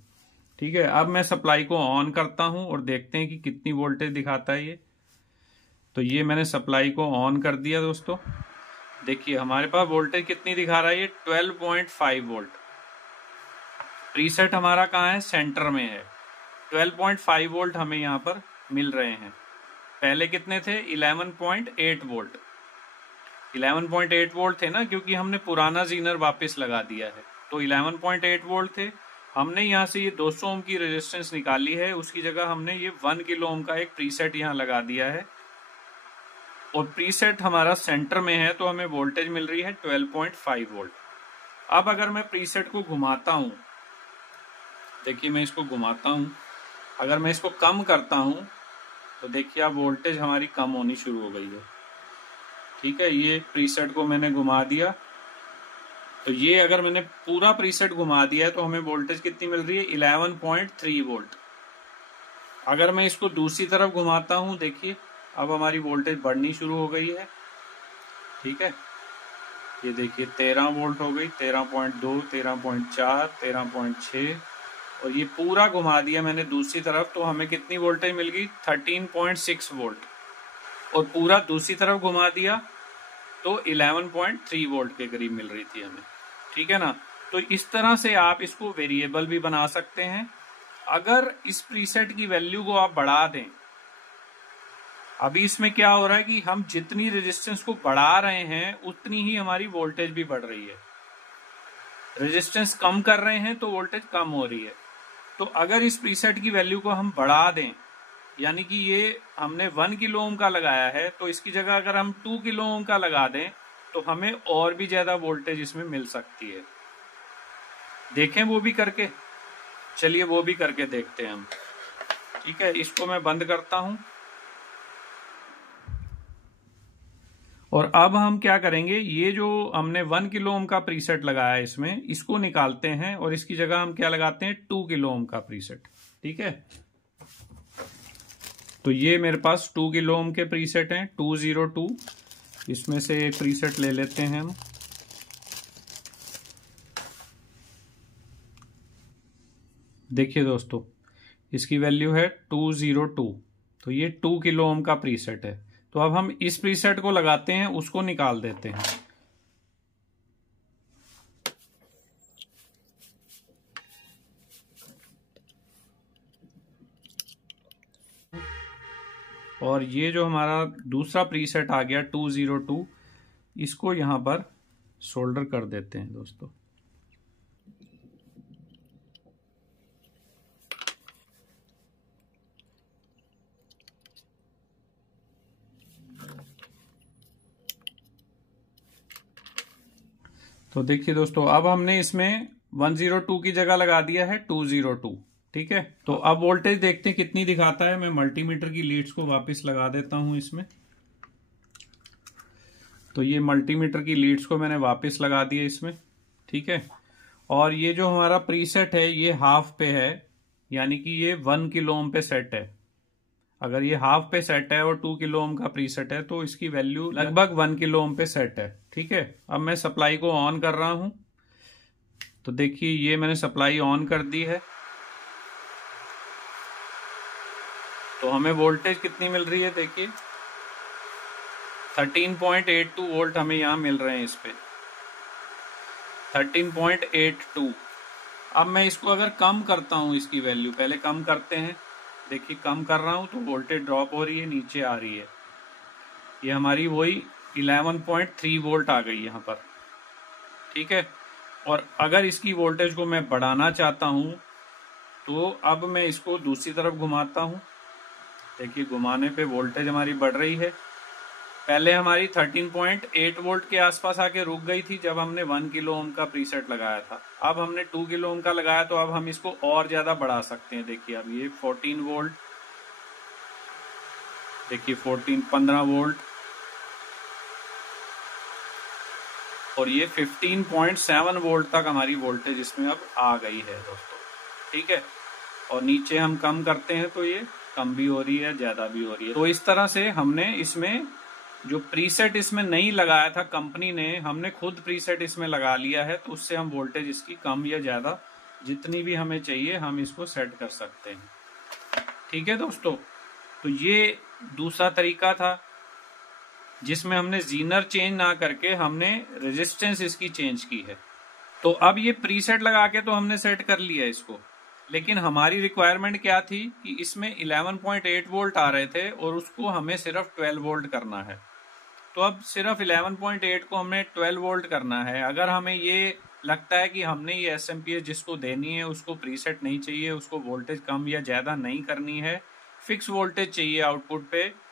ठीक है, अब मैं सप्लाई को ऑन करता हूं और देखते हैं कि कितनी वोल्टेज दिखाता है ये। तो ये मैंने सप्लाई को ऑन कर दिया दोस्तों। देखिए हमारे पास वोल्टेज कितनी दिखा रहा है, ये 12.5 वोल्ट। प्रीसेट हमारा कहाँ है, सेंटर में है। 12.5 वोल्ट हमें यहाँ पर मिल रहे हैं। पहले कितने थे, 11.8 वोल्ट। 11.8 वोल्ट थे ना, क्योंकि हमने पुराना जीनर वापस लगा दिया है। तो 11.8 वोल्ट थे। हमने यहाँ से ये 200 ओम की रेजिस्टेंस निकाली है, उसकी जगह हमने ये 1 किलो ओम का एक प्रीसेट यहाँ लगा दिया है, और प्रीसेट हमारा सेंटर में है, तो हमें वोल्टेज मिल रही है 12.5 वोल्ट। अब अगर मैं प्रीसेट को घुमाता हूं, देखिए मैं इसको घुमाता हूं, अगर मैं इसको कम करता हूं तो देखिए अब वोल्टेज हमारी कम होनी शुरू हो गई है। ठीक है, ये प्रीसेट को मैंने घुमा दिया, तो ये अगर मैंने पूरा प्रीसेट घुमा दिया है तो हमें वोल्टेज कितनी मिल रही है, 11.3 वोल्ट। अगर मैं इसको दूसरी तरफ घुमाता हूं, देखिए अब हमारी वोल्टेज बढ़नी शुरू हो गई है। ठीक है, ये देखिए 13 वोल्ट हो गई, 13.2, 13.4, 13.6, और ये पूरा घुमा दिया मैंने दूसरी तरफ, तो हमें कितनी वोल्टेज मिल गई, 13.6 वोल्ट। और पूरा दूसरी तरफ घुमा दिया तो 11.3 वोल्ट के करीब मिल रही थी हमें। ठीक है ना, तो इस तरह से आप इसको वेरिएबल भी बना सकते हैं। अगर इस प्रीसेट की वैल्यू को आप बढ़ा दें, अभी इसमें क्या हो रहा है कि हम जितनी रेजिस्टेंस को बढ़ा रहे हैं उतनी ही हमारी वोल्टेज भी बढ़ रही है। रेजिस्टेंस कम कर रहे हैं तो वोल्टेज कम हो रही है। तो अगर इस प्रीसेट की वैल्यू को हम बढ़ा दें, यानी कि ये हमने 1 किलो ओम का लगाया है, तो इसकी जगह अगर हम 2 किलो ओम का लगा दें तो हमें और भी ज्यादा वोल्टेज इसमें मिल सकती है। देखें वो भी करके, चलिए वो भी करके देखते हैं हम। ठीक है, इसको मैं बंद करता हूं, और अब हम क्या करेंगे, ये जो हमने 1 किलो ओम का प्रीसेट लगाया है इसमें, इसको निकालते हैं और इसकी जगह हम क्या लगाते हैं, 2 किलो ओम का प्रीसेट। ठीक है, तो ये मेरे पास 2 किलो ओम के प्रीसेट हैं, 202। इसमें से एक प्रीसेट ले लेते हैं हम। देखिए दोस्तों, इसकी वैल्यू है 202, तो ये 2 किलो ओम का प्रीसेट है। तो अब हम इस प्रीसेट को लगाते हैं, उसको निकाल देते हैं। और ये जो हमारा दूसरा प्रीसेट आ गया 202, इसको यहां पर सोल्डर कर देते हैं दोस्तों। तो देखिए दोस्तों, अब हमने इसमें 102 की जगह लगा दिया है 202। ठीक है, तो अब वोल्टेज देखते हैं कितनी दिखाता है। मैं मल्टीमीटर की लीड्स को वापस लगा देता हूं इसमें। तो ये मल्टीमीटर की लीड्स को मैंने वापस लगा दिया इसमें। ठीक है, और ये जो हमारा प्रीसेट है ये हाफ पे है, यानी कि ये 1 किलो ओम पे सेट है। अगर ये हाफ पे सेट है और 2 किलो ओम का प्रीसेट है तो इसकी वैल्यू लगभग 1 किलो ओम पे सेट है। ठीक है, अब मैं सप्लाई को ऑन कर रहा हूं। तो देखिए ये मैंने सप्लाई ऑन कर दी है। तो हमें वोल्टेज कितनी मिल रही है, देखिए 13.82 वोल्ट हमें यहाँ मिल रहे हैं इस पे, 13.82। अब मैं इसको अगर कम करता हूँ, इसकी वैल्यू पहले कम करते हैं। देखिए कम कर रहा हूँ तो वोल्टेज ड्रॉप हो रही है, नीचे आ रही है। ये हमारी वही 11.3 वोल्ट आ गई यहाँ पर। ठीक है, और अगर इसकी वोल्टेज को मैं बढ़ाना चाहता हूँ तो अब मैं इसको दूसरी तरफ घुमाता हूँ। देखिए घुमाने पे वोल्टेज हमारी बढ़ रही है। पहले हमारी 13.8 वोल्ट के आसपास आके रुक गई थी जब हमने 1 किलो ओम का प्रीसेट लगाया था। अब हमने 2 किलो ओम का लगाया तो अब हम इसको और ज्यादा बढ़ा सकते हैं। देखिए अब ये 14 वोल्ट, देखिए 15 वोल्ट, और ये 15.7 वोल्ट तक हमारी वोल्टेज इसमें अब आ गई है दोस्तों। ठीक है, और नीचे हम कम करते हैं तो ये कम भी हो रही है, ज्यादा भी हो रही है। तो इस तरह से हमने इसमें जो प्रीसेट इसमें नहीं लगाया था कंपनी ने, हमने खुद प्रीसेट इसमें लगा लिया है। तो उससे हम वोल्टेज इसकी कम या ज्यादा जितनी भी हमें चाहिए हम इसको सेट कर सकते हैं। ठीक है दोस्तों, तो ये दूसरा तरीका था जिसमें हमने जीनर चेंज ना करके हमने रेजिस्टेंस इसकी चेंज की है। तो अब ये प्रीसेट लगा के तो हमने सेट कर लिया इसको, लेकिन हमारी रिक्वायरमेंट क्या थी कि इसमें 11.8 वोल्ट आ रहे थे और उसको हमें सिर्फ 12 वोल्ट करना है। तो अब सिर्फ 11.8 को हमें 12 वोल्ट करना है। अगर हमें ये लगता है कि हमने ये एसएमपीएस जिसको देनी है उसको प्रीसेट नहीं चाहिए, उसको वोल्टेज कम या ज्यादा नहीं करनी है, फिक्स वोल्टेज चाहिए आउटपुट पे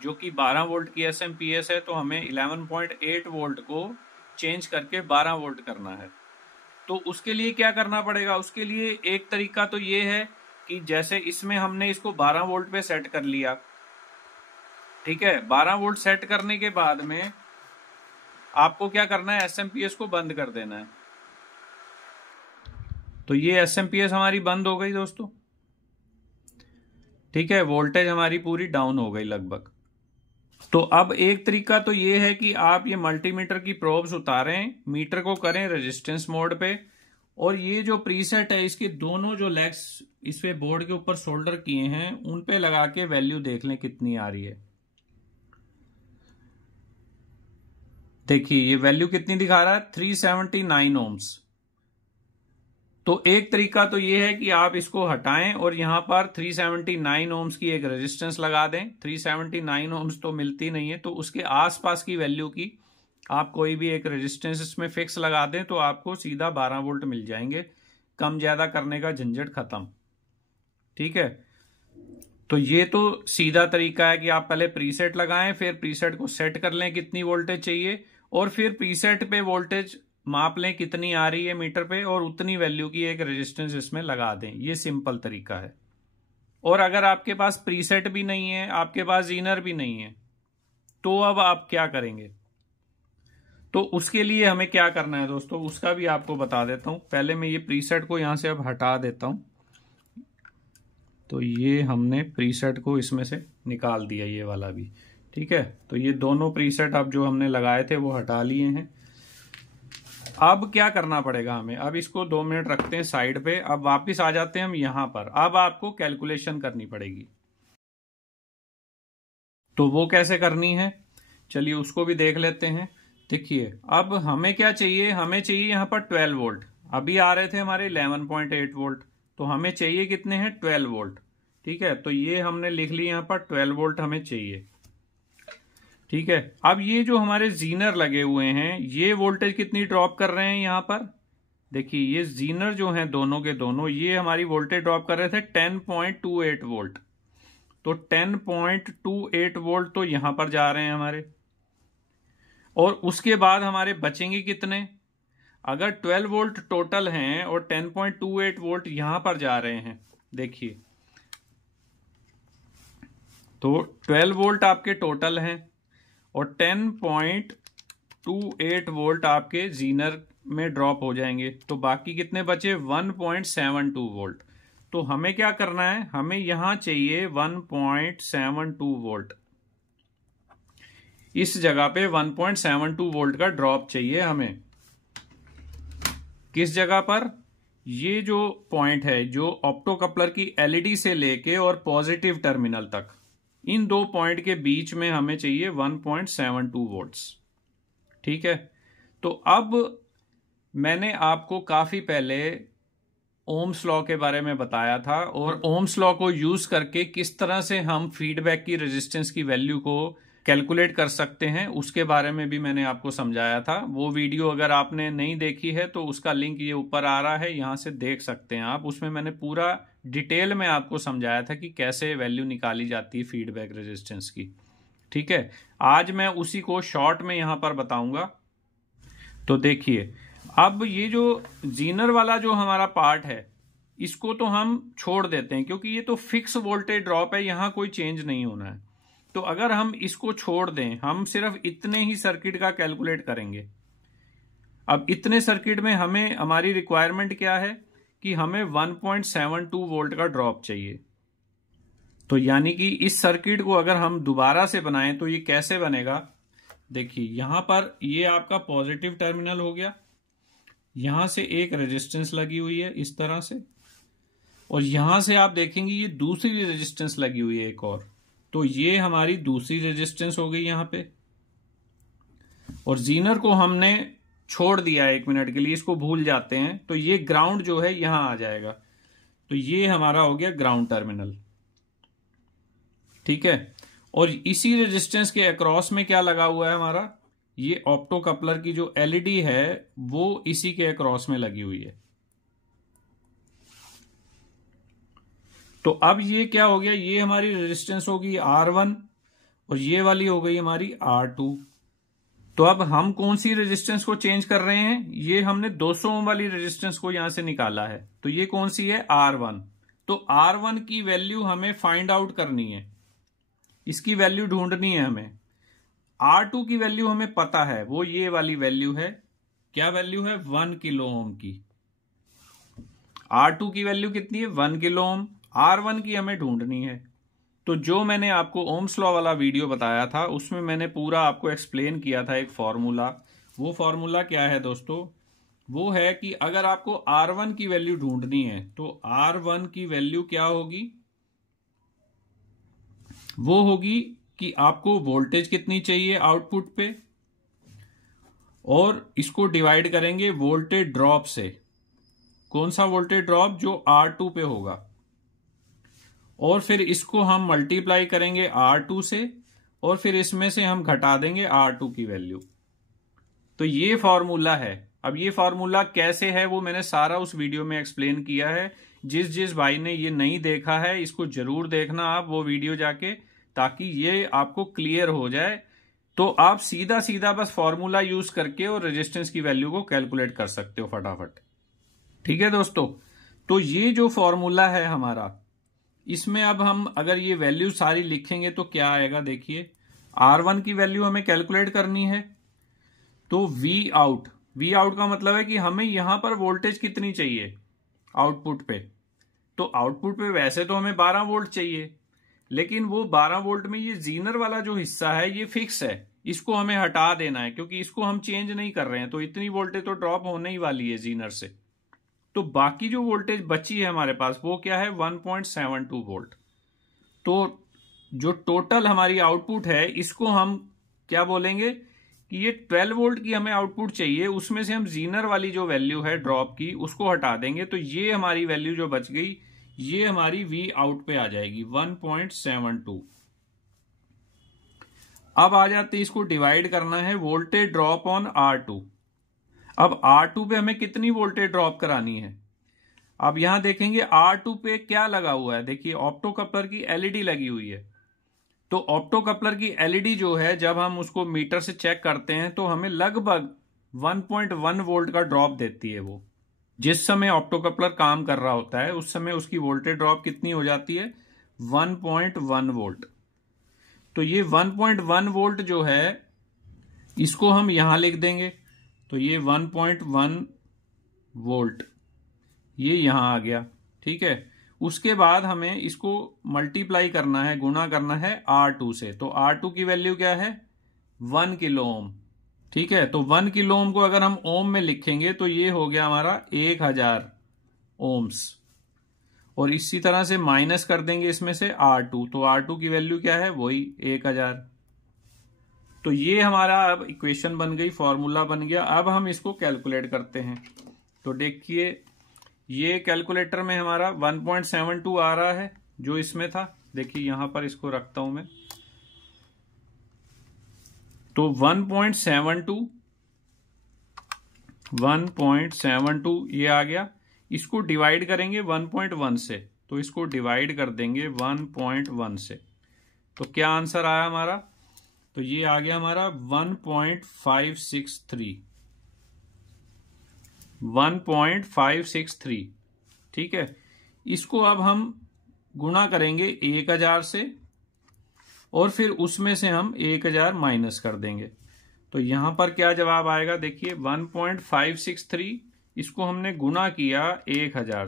जो कि 12 वोल्ट की एसएमपीएस है, तो हमें 11.8 वोल्ट को चेंज करके 12 वोल्ट करना है। तो उसके लिए क्या करना पड़ेगा, उसके लिए एक तरीका तो ये है कि जैसे इसमें हमने इसको 12 वोल्ट पे सेट कर लिया। ठीक है, 12 वोल्ट सेट करने के बाद में आपको क्या करना है, एसएमपीएस को बंद कर देना है। तो ये एसएमपीएस हमारी बंद हो गई दोस्तों। ठीक है, वोल्टेज हमारी पूरी डाउन हो गई लगभग। तो अब एक तरीका तो ये है कि आप ये मल्टीमीटर की प्रोब्स उतारें, मीटर को करें रेजिस्टेंस मोड पे, और ये जो प्रीसेट है इसके दोनों जो लेग्स इस पे बोर्ड के ऊपर सोल्डर किए हैं उन पे लगा के वैल्यू देख लें कितनी आ रही है। देखिए ये वैल्यू कितनी दिखा रहा है, 379 ओम्स। तो एक तरीका तो ये है कि आप इसको हटाएं और यहां पर 379 ओम्स की एक रेजिस्टेंस लगा दें। 379 ओम्स तो मिलती नहीं है, तो उसके आसपास की वैल्यू की आप कोई भी एक रेजिस्टेंस इसमें फिक्स लगा दें तो आपको सीधा 12 वोल्ट मिल जाएंगे। कम ज्यादा करने का झंझट खत्म। ठीक है, तो ये तो सीधा तरीका है कि आप पहले प्रीसेट लगाएं, फिर प्रीसेट को सेट कर लें कितनी वोल्टेज चाहिए, और फिर प्रीसेट पे वोल्टेज माप लें कितनी आ रही है मीटर पे, और उतनी वैल्यू की एक रेजिस्टेंस इसमें लगा दें। ये सिंपल तरीका है। और अगर आपके पास प्रीसेट भी नहीं है, आपके पास जीनर भी नहीं है, तो अब आप क्या करेंगे। तो उसके लिए हमें क्या करना है दोस्तों, उसका भी आपको बता देता हूं। पहले मैं ये प्रीसेट को यहां से अब हटा देता हूं। तो ये हमने प्रीसेट को इसमें से निकाल दिया, ये वाला भी। ठीक है, तो ये दोनों प्रीसेट अब जो हमने लगाए थे वो हटा लिए हैं। अब क्या करना पड़ेगा हमें, अब इसको 2 मिनट रखते हैं साइड पे। अब वापस आ जाते हैं हम यहां पर। अब आपको कैलकुलेशन करनी पड़ेगी। तो वो कैसे करनी है, चलिए उसको भी देख लेते हैं। देखिए अब हमें क्या चाहिए, हमें चाहिए यहां पर 12 वोल्ट। अभी आ रहे थे हमारे 11.8 वोल्ट, तो हमें चाहिए कितने हैं, 12 वोल्ट। ठीक है, तो ये हमने लिख लिया यहां पर 12 वोल्ट हमें चाहिए। ठीक है, अब ये जो हमारे जीनर लगे हुए हैं ये वोल्टेज कितनी ड्रॉप कर रहे हैं यहां पर। देखिए ये जीनर जो हैं दोनों के दोनों, ये हमारी वोल्टेज ड्रॉप कर रहे थे 10.28 वोल्ट। तो 10.28 वोल्ट तो यहां पर जा रहे हैं हमारे, और उसके बाद हमारे बचेंगे कितने। अगर 12 वोल्ट टोटल हैं और 10.28 वोल्ट यहां पर जा रहे हैं, देखिए तो 12 वोल्ट आपके टोटल हैं और 10.28 वोल्ट आपके जीनर में ड्रॉप हो जाएंगे। तो बाकी कितने बचे, 1.72 वोल्ट। तो हमें क्या करना है, हमें यहां चाहिए 1.72 वोल्ट। इस जगह पे 1.72 वोल्ट का ड्रॉप चाहिए हमें। किस जगह पर, ये जो पॉइंट है जो ऑप्टो कपलर की एलईडी से लेके और पॉजिटिव टर्मिनल तक, इन दो पॉइंट के बीच में हमें चाहिए 1.72 वोल्ट्स। ठीक है, तो अब मैंने आपको काफी पहले ओम्स लॉ के बारे में बताया था, और ओम्स लॉ को यूज करके किस तरह से हम फीडबैक की रेजिस्टेंस की वैल्यू को कैलकुलेट कर सकते हैं, उसके बारे में भी मैंने आपको समझाया था। वो वीडियो अगर आपने नहीं देखी है तो उसका लिंक ये ऊपर आ रहा है, यहां से देख सकते हैं आप। उसमें मैंने पूरा डिटेल में आपको समझाया था कि कैसे वैल्यू निकाली जाती है फीडबैक रेजिस्टेंस की। ठीक है, आज मैं उसी को शॉर्ट में यहां पर बताऊंगा। तो देखिए, अब ये जो जीनर वाला जो हमारा पार्ट है, इसको तो हम छोड़ देते हैं क्योंकि ये तो फिक्स वोल्टेज ड्रॉप है, यहां कोई चेंज नहीं होना है। तो अगर हम इसको छोड़ दें, हम सिर्फ इतने ही सर्किट का कैलकुलेट करेंगे। अब इतने सर्किट में हमें, हमारी रिक्वायरमेंट क्या है कि हमें 1.72 वोल्ट का ड्रॉप चाहिए। तो यानी कि इस सर्किट को अगर हम दोबारा से बनाएं तो ये कैसे बनेगा, देखिए यहां पर ये आपका पॉजिटिव टर्मिनल हो गया, यहां से एक रेजिस्टेंस लगी हुई है इस तरह से, और यहां से आप देखेंगे ये दूसरी रेजिस्टेंस लगी हुई है एक और। तो ये हमारी दूसरी रेजिस्टेंस हो गई यहां पे, और जीनर को हमने छोड़ दिया 1 मिनट के लिए, इसको भूल जाते हैं। तो ये ग्राउंड जो है यहां आ जाएगा, तो ये हमारा हो गया ग्राउंड टर्मिनल। ठीक है, और इसी रेजिस्टेंस के अक्रॉस में क्या लगा हुआ है हमारा, ये ऑप्टो कपलर की जो एलईडी है वो इसी के अक्रॉस में लगी हुई है। तो अब ये क्या हो गया, ये हमारी रेजिस्टेंस होगी R1 और ये वाली हो गई हमारी R2। तो अब हम कौन सी रेजिस्टेंस को चेंज कर रहे हैं, ये हमने 200 ओम वाली रेजिस्टेंस को यहां से निकाला है, तो ये कौन सी है, R1। तो R1 की वैल्यू हमें फाइंड आउट करनी है, इसकी वैल्यू ढूंढनी है हमें। R2 की वैल्यू हमें पता है, वो ये वाली वैल्यू है। क्या वैल्यू है, 1 किलो ओम की। R2 की वैल्यू कितनी है, 1 किलो ओम। R1 की हमें ढूंढनी है। तो जो मैंने आपको ओम्स लॉ वाला वीडियो बताया था उसमें मैंने पूरा आपको एक्सप्लेन किया था एक फॉर्मूला। वो फॉर्मूला क्या है दोस्तों, वो है कि अगर आपको R1 की वैल्यू ढूंढनी है तो R1 की वैल्यू क्या होगी, वो होगी कि आपको वोल्टेज कितनी चाहिए आउटपुट पे, और इसको डिवाइड करेंगे वोल्टेज ड्रॉप से। कौन सा वोल्टेज ड्रॉप, जो R2 पे होगा, और फिर इसको हम मल्टीप्लाई करेंगे R2 से, और फिर इसमें से हम घटा देंगे R2 की वैल्यू। तो ये फॉर्मूला है। अब ये फॉर्मूला कैसे है वो मैंने सारा उस वीडियो में एक्सप्लेन किया है। जिस भाई ने ये नहीं देखा है इसको जरूर देखना आप वो वीडियो जाके, ताकि ये आपको क्लियर हो जाए। तो आप सीधा सीधा बस फॉर्मूला यूज करके और रेजिस्टेंस की वैल्यू को कैलकुलेट कर सकते हो फटाफट। ठीक है दोस्तों, तो ये जो फॉर्मूला है हमारा, इसमें अब हम अगर ये वैल्यू सारी लिखेंगे तो क्या आएगा, देखिए R1 की वैल्यू हमें कैलकुलेट करनी है। तो V आउट का मतलब है कि हमें यहां पर वोल्टेज कितनी चाहिए आउटपुट पे। तो आउटपुट पे वैसे तो हमें 12 वोल्ट चाहिए, लेकिन वो 12 वोल्ट में ये जीनर वाला जो हिस्सा है ये फिक्स है, इसको हमें हटा देना है क्योंकि इसको हम चेंज नहीं कर रहे हैं। तो इतनी वोल्टेज तो ड्रॉप होने ही वाली है जीनर से। तो बाकी जो वोल्टेज बची है हमारे पास वो क्या है, 1.72 वोल्ट। तो जो टोटल हमारी आउटपुट है इसको हम क्या बोलेंगे कि ये 12 वोल्ट की हमें आउटपुट चाहिए, उसमें से हम जीनर वाली जो वैल्यू है ड्रॉप की उसको हटा देंगे। तो ये हमारी वैल्यू जो बच गई ये हमारी V आउट पे आ जाएगी 1.72। अब आ जाते इसको डिवाइड करना है वोल्टेज ड्रॉप ऑन R2। अब R2 पे हमें कितनी वोल्टेज ड्रॉप करानी है। अब यहां देखेंगे R2 पे क्या लगा हुआ है, देखिए ऑप्टो कपलर की एलईडी लगी हुई है। तो ऑप्टो कपलर की एलईडी जो है जब हम उसको मीटर से चेक करते हैं तो हमें लगभग 1.1 वोल्ट का ड्रॉप देती है। वो जिस समय ऑप्टो कपलर काम कर रहा होता है उस समय उसकी वोल्टेज ड्रॉप कितनी हो जाती है, 1.1 वोल्ट। तो ये 1.1 वोल्ट जो है इसको हम यहां लिख देंगे। तो ये 1.1 वोल्ट ये यहां आ गया। ठीक है, उसके बाद हमें इसको मल्टीप्लाई करना है, गुणा करना है R2 से। तो R2 की वैल्यू क्या है? 1 किलो ओम। ठीक है, तो 1 किलो ओम को अगर हम ओम में लिखेंगे तो ये हो गया हमारा 1000 ओम्स। और इसी तरह से माइनस कर देंगे इसमें से R2, तो R2 की वैल्यू क्या है? वही 1000। तो ये हमारा अब इक्वेशन बन गई, फॉर्मूला बन गया। अब हम इसको कैलकुलेट करते हैं। तो देखिए ये कैलकुलेटर में हमारा 1.72 आ रहा है जो इसमें था। देखिए यहां पर इसको रखता हूं मैं। तो 1.72 ये आ गया। इसको डिवाइड करेंगे 1.1 से, तो इसको डिवाइड कर देंगे 1.1 से। तो क्या आंसर आया हमारा? तो ये आ गया हमारा 1.563। 1.563। ठीक है, इसको अब हम गुणा करेंगे 1000 से और फिर उसमें से हम 1000 माइनस कर देंगे। तो यहां पर क्या जवाब आएगा? देखिए 1.563, इसको हमने गुणा किया 1000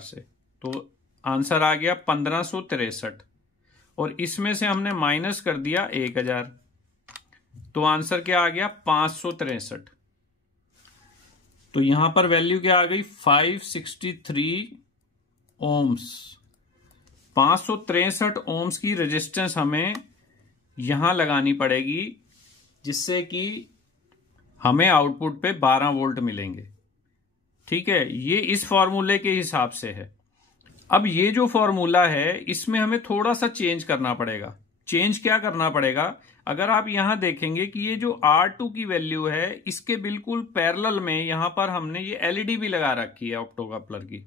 से, तो आंसर आ गया 1563। और इसमें से हमने माइनस कर दिया 1000, तो आंसर क्या आ गया? 563। तो यहां पर वैल्यू क्या आ गई? 563 ओम्स। 563 ओम्स की रेजिस्टेंस हमें यहां लगानी पड़ेगी, जिससे कि हमें आउटपुट पे 12 वोल्ट मिलेंगे। ठीक है, ये इस फॉर्मूले के हिसाब से है। अब ये जो फॉर्मूला है इसमें हमें थोड़ा सा चेंज करना पड़ेगा। चेंज क्या करना पड़ेगा? अगर आप यहां देखेंगे कि ये जो R2 की वैल्यू है इसके बिल्कुल पैरेलल में यहां पर हमने ये एलईडी भी लगा रखी है ऑप्टोकपलर की।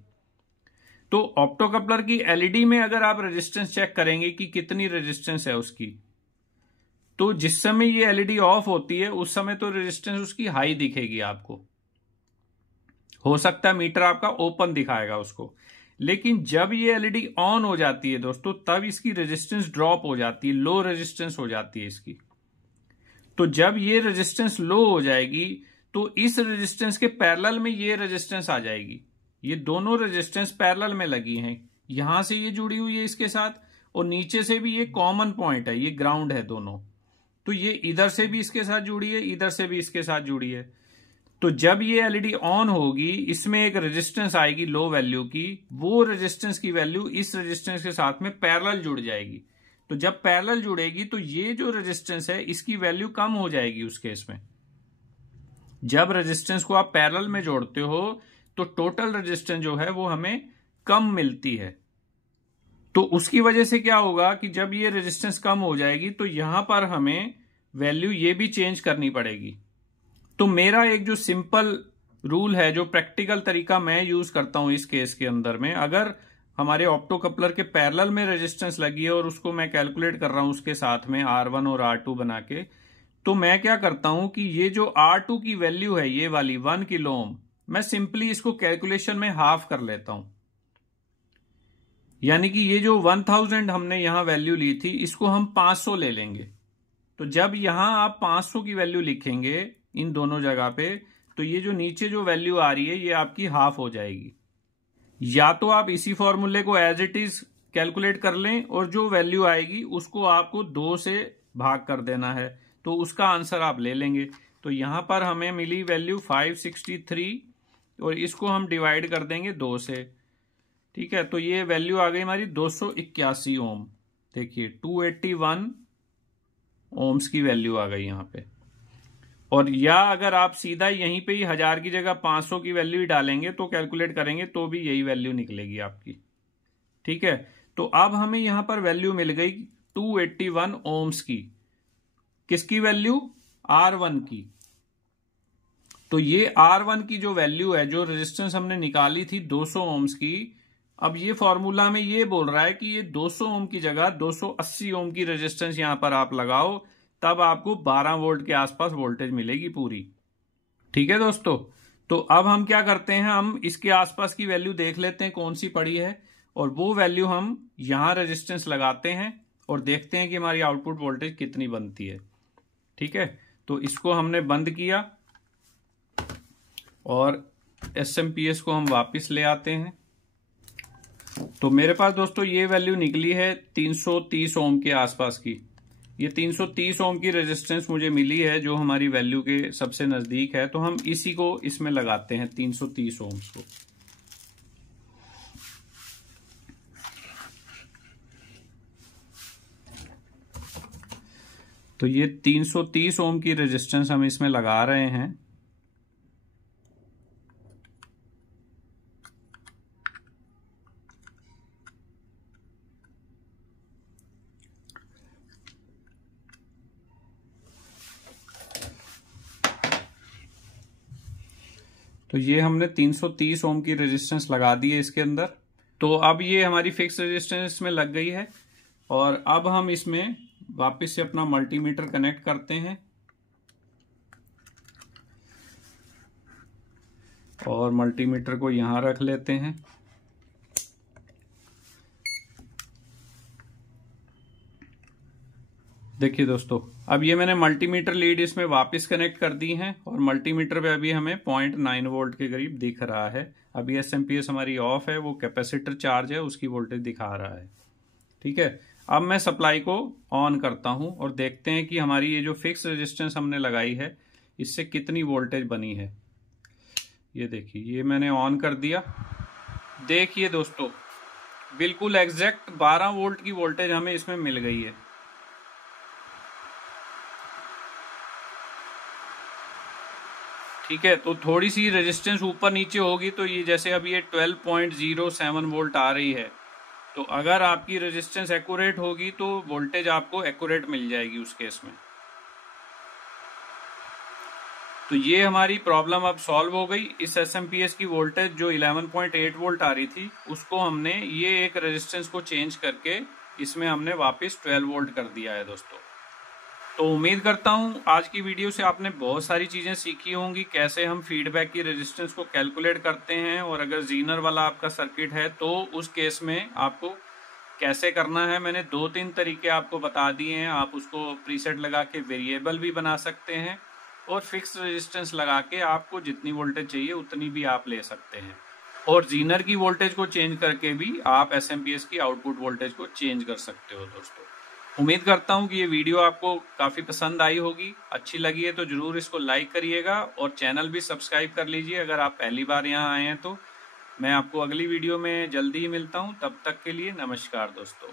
तो ऑप्टोकपलर की एलईडी में अगर आप रेजिस्टेंस चेक करेंगे कि कितनी रेजिस्टेंस है उसकी, तो जिस समय ये एलईडी ऑफ होती है उस समय तो रेजिस्टेंस उसकी हाई दिखेगी आपको। हो सकता है मीटर आपका ओपन दिखाएगा उसको, लेकिन जब ये एलईडी ऑन हो जाती है दोस्तों, तब इसकी रेजिस्टेंस ड्रॉप हो जाती है, लो रेजिस्टेंस हो जाती है इसकी। तो जब ये रेजिस्टेंस लो हो जाएगी तो इस रेजिस्टेंस के पैरेलल में ये रेजिस्टेंस आ जाएगी। ये दोनों रेजिस्टेंस पैरेलल में लगी हैं, यहां से ये जुड़ी हुई है इसके साथ, और नीचे से भी ये कॉमन पॉइंट है, ये ग्राउंड है दोनों। तो ये इधर से भी इसके साथ जुड़ी है, इधर से भी इसके साथ जुड़ी है। तो जब ये एलईडी ऑन होगी, इसमें एक रेजिस्टेंस आएगी लो वैल्यू की, वो रेजिस्टेंस की वैल्यू इस रेजिस्टेंस के साथ में पैरेलल जुड़ जाएगी। तो जब पैरेलल जुड़ेगी तो ये जो रेजिस्टेंस है इसकी वैल्यू कम हो जाएगी उस केस में। जब रेजिस्टेंस को आप पैरेलल में जोड़ते हो तो टोटल रेजिस्टेंस जो है वो हमें कम मिलती है। तो उसकी वजह से क्या होगा कि जब ये रेजिस्टेंस कम हो जाएगी तो यहां पर हमें वैल्यू ये भी चेंज करनी पड़ेगी। तो मेरा एक जो सिंपल रूल है, जो प्रैक्टिकल तरीका मैं यूज करता हूं इस केस के अंदर में, अगर हमारे ऑप्टोकपलर के पैरेलल में रेजिस्टेंस लगी है और उसको मैं कैलकुलेट कर रहा हूं उसके साथ में R1 और R2 बना के, तो मैं क्या करता हूं कि ये जो R2 की वैल्यू है ये वाली 1 किलो ओम, मैं सिंपली इसको कैलकुलेशन में हाफ कर लेता हूं। यानी कि ये जो 1000 हमने यहां वैल्यू ली थी, इसको हम 500 ले लेंगे। तो जब यहां आप 500 की वैल्यू लिखेंगे इन दोनों जगह पे, तो ये जो नीचे जो वैल्यू आ रही है ये आपकी हाफ हो जाएगी। या तो आप इसी फॉर्मूले को एज इट इज कैलकुलेट कर लें और जो वैल्यू आएगी उसको आपको 2 से भाग कर देना है, तो उसका आंसर आप ले लेंगे। तो यहां पर हमें मिली वैल्यू 563 और इसको हम डिवाइड कर देंगे 2 से। ठीक है, तो ये वैल्यू आ गई हमारी 281 ओम। देखिए 281 ओम्स की वैल्यू आ गई यहां पे। और या अगर आप सीधा यहीं पे ही 1000 की जगह 500 की वैल्यू ही डालेंगे तो कैलकुलेट करेंगे तो भी यही वैल्यू निकलेगी आपकी। ठीक है, तो अब हमें यहां पर वैल्यू मिल गई 281 ओम्स की। किसकी वैल्यू? R1 की। तो ये R1 की जो वैल्यू है, जो रेजिस्टेंस हमने निकाली थी 200 ओम्स की, अब ये फॉर्मूला में ये बोल रहा है कि ये 200 ओम की जगह 280 ओम की रेजिस्टेंस यहां पर आप लगाओ, तब आपको 12 वोल्ट के आसपास वोल्टेज मिलेगी पूरी। ठीक है दोस्तों, तो अब हम क्या करते हैं, हम इसके आसपास की वैल्यू देख लेते हैं कौन सी पड़ी है, और वो वैल्यू हम यहां रेजिस्टेंस लगाते हैं और देखते हैं कि हमारी आउटपुट वोल्टेज कितनी बनती है। ठीक है, तो इसको हमने बंद किया और SMPS को हम वापस ले आते हैं। तो मेरे पास दोस्तों ये वैल्यू निकली है 330 ओम के आसपास की। ये 330 ओम की रेजिस्टेंस मुझे मिली है जो हमारी वैल्यू के सबसे नजदीक है। तो हम इसी को इसमें लगाते हैं 330 ओम्स को। तो ये 330 ओम की रेजिस्टेंस हम इसमें लगा रहे हैं। तो ये हमने 330 ओम की रेजिस्टेंस लगा दी है इसके अंदर। तो अब ये हमारी फिक्स रेजिस्टेंस में लग गई है और अब हम इसमें वापस से अपना मल्टीमीटर कनेक्ट करते हैं और मल्टीमीटर को यहां रख लेते हैं। देखिए दोस्तों, अब ये मैंने मल्टीमीटर लीड इसमें वापस कनेक्ट कर दी है और मल्टीमीटर पे अभी हमें 0.9 वोल्ट के करीब दिख रहा है। अभी एसएमपीएस हमारी ऑफ है, वो कैपेसिटर चार्ज है, उसकी वोल्टेज दिखा रहा है। ठीक है, अब मैं सप्लाई को ऑन करता हूं और देखते हैं कि हमारी ये जो फिक्स रेजिस्टेंस हमने लगाई है इससे कितनी वोल्टेज बनी है। ये देखिए, ये मैंने ऑन कर दिया। देखिए दोस्तों, बिल्कुल एग्जैक्ट 12 वोल्ट की वोल्टेज हमें इसमें मिल गई है। ठीक है, तो थोड़ी सी रेजिस्टेंस ऊपर नीचे होगी तो ये जैसे अब ये 12.07 वोल्ट आ रही है। तो अगर आपकी रेजिस्टेंस एक्यूरेट होगी तो वोल्टेज आपको एक्यूरेट मिल जाएगी उस केस में। तो ये हमारी प्रॉब्लम अब सॉल्व हो गई। इस एसएमपीएस की वोल्टेज जो 11.8 वोल्ट आ रही थी उसको हमने ये एक रेजिस्टेंस को चेंज करके इसमें हमने वापस 12 वोल्ट कर दिया है दोस्तों। तो उम्मीद करता हूं आज की वीडियो से आपने बहुत सारी चीजें सीखी होंगी, कैसे हम फीडबैक की रेजिस्टेंस को कैलकुलेट करते हैं और अगर जीनर वाला आपका सर्किट है तो उस केस में आपको कैसे करना है। मैंने 2-3 तरीके आपको बता दिए हैं। आप उसको प्रीसेट लगा के वेरिएबल भी बना सकते हैं और फिक्स रेजिस्टेंस लगा के आपको जितनी वोल्टेज चाहिए उतनी भी आप ले सकते हैं। और जीनर की वोल्टेज को चेंज करके भी आप एसएमपीएस की आउटपुट वोल्टेज को चेंज कर सकते हो दोस्तों। उम्मीद करता हूं कि ये वीडियो आपको काफी पसंद आई होगी। अच्छी लगी है तो जरूर इसको लाइक करिएगा और चैनल भी सब्सक्राइब कर लीजिए अगर आप पहली बार यहाँ आए हैं तो। मैं आपको अगली वीडियो में जल्दी ही मिलता हूं, तब तक के लिए नमस्कार दोस्तों।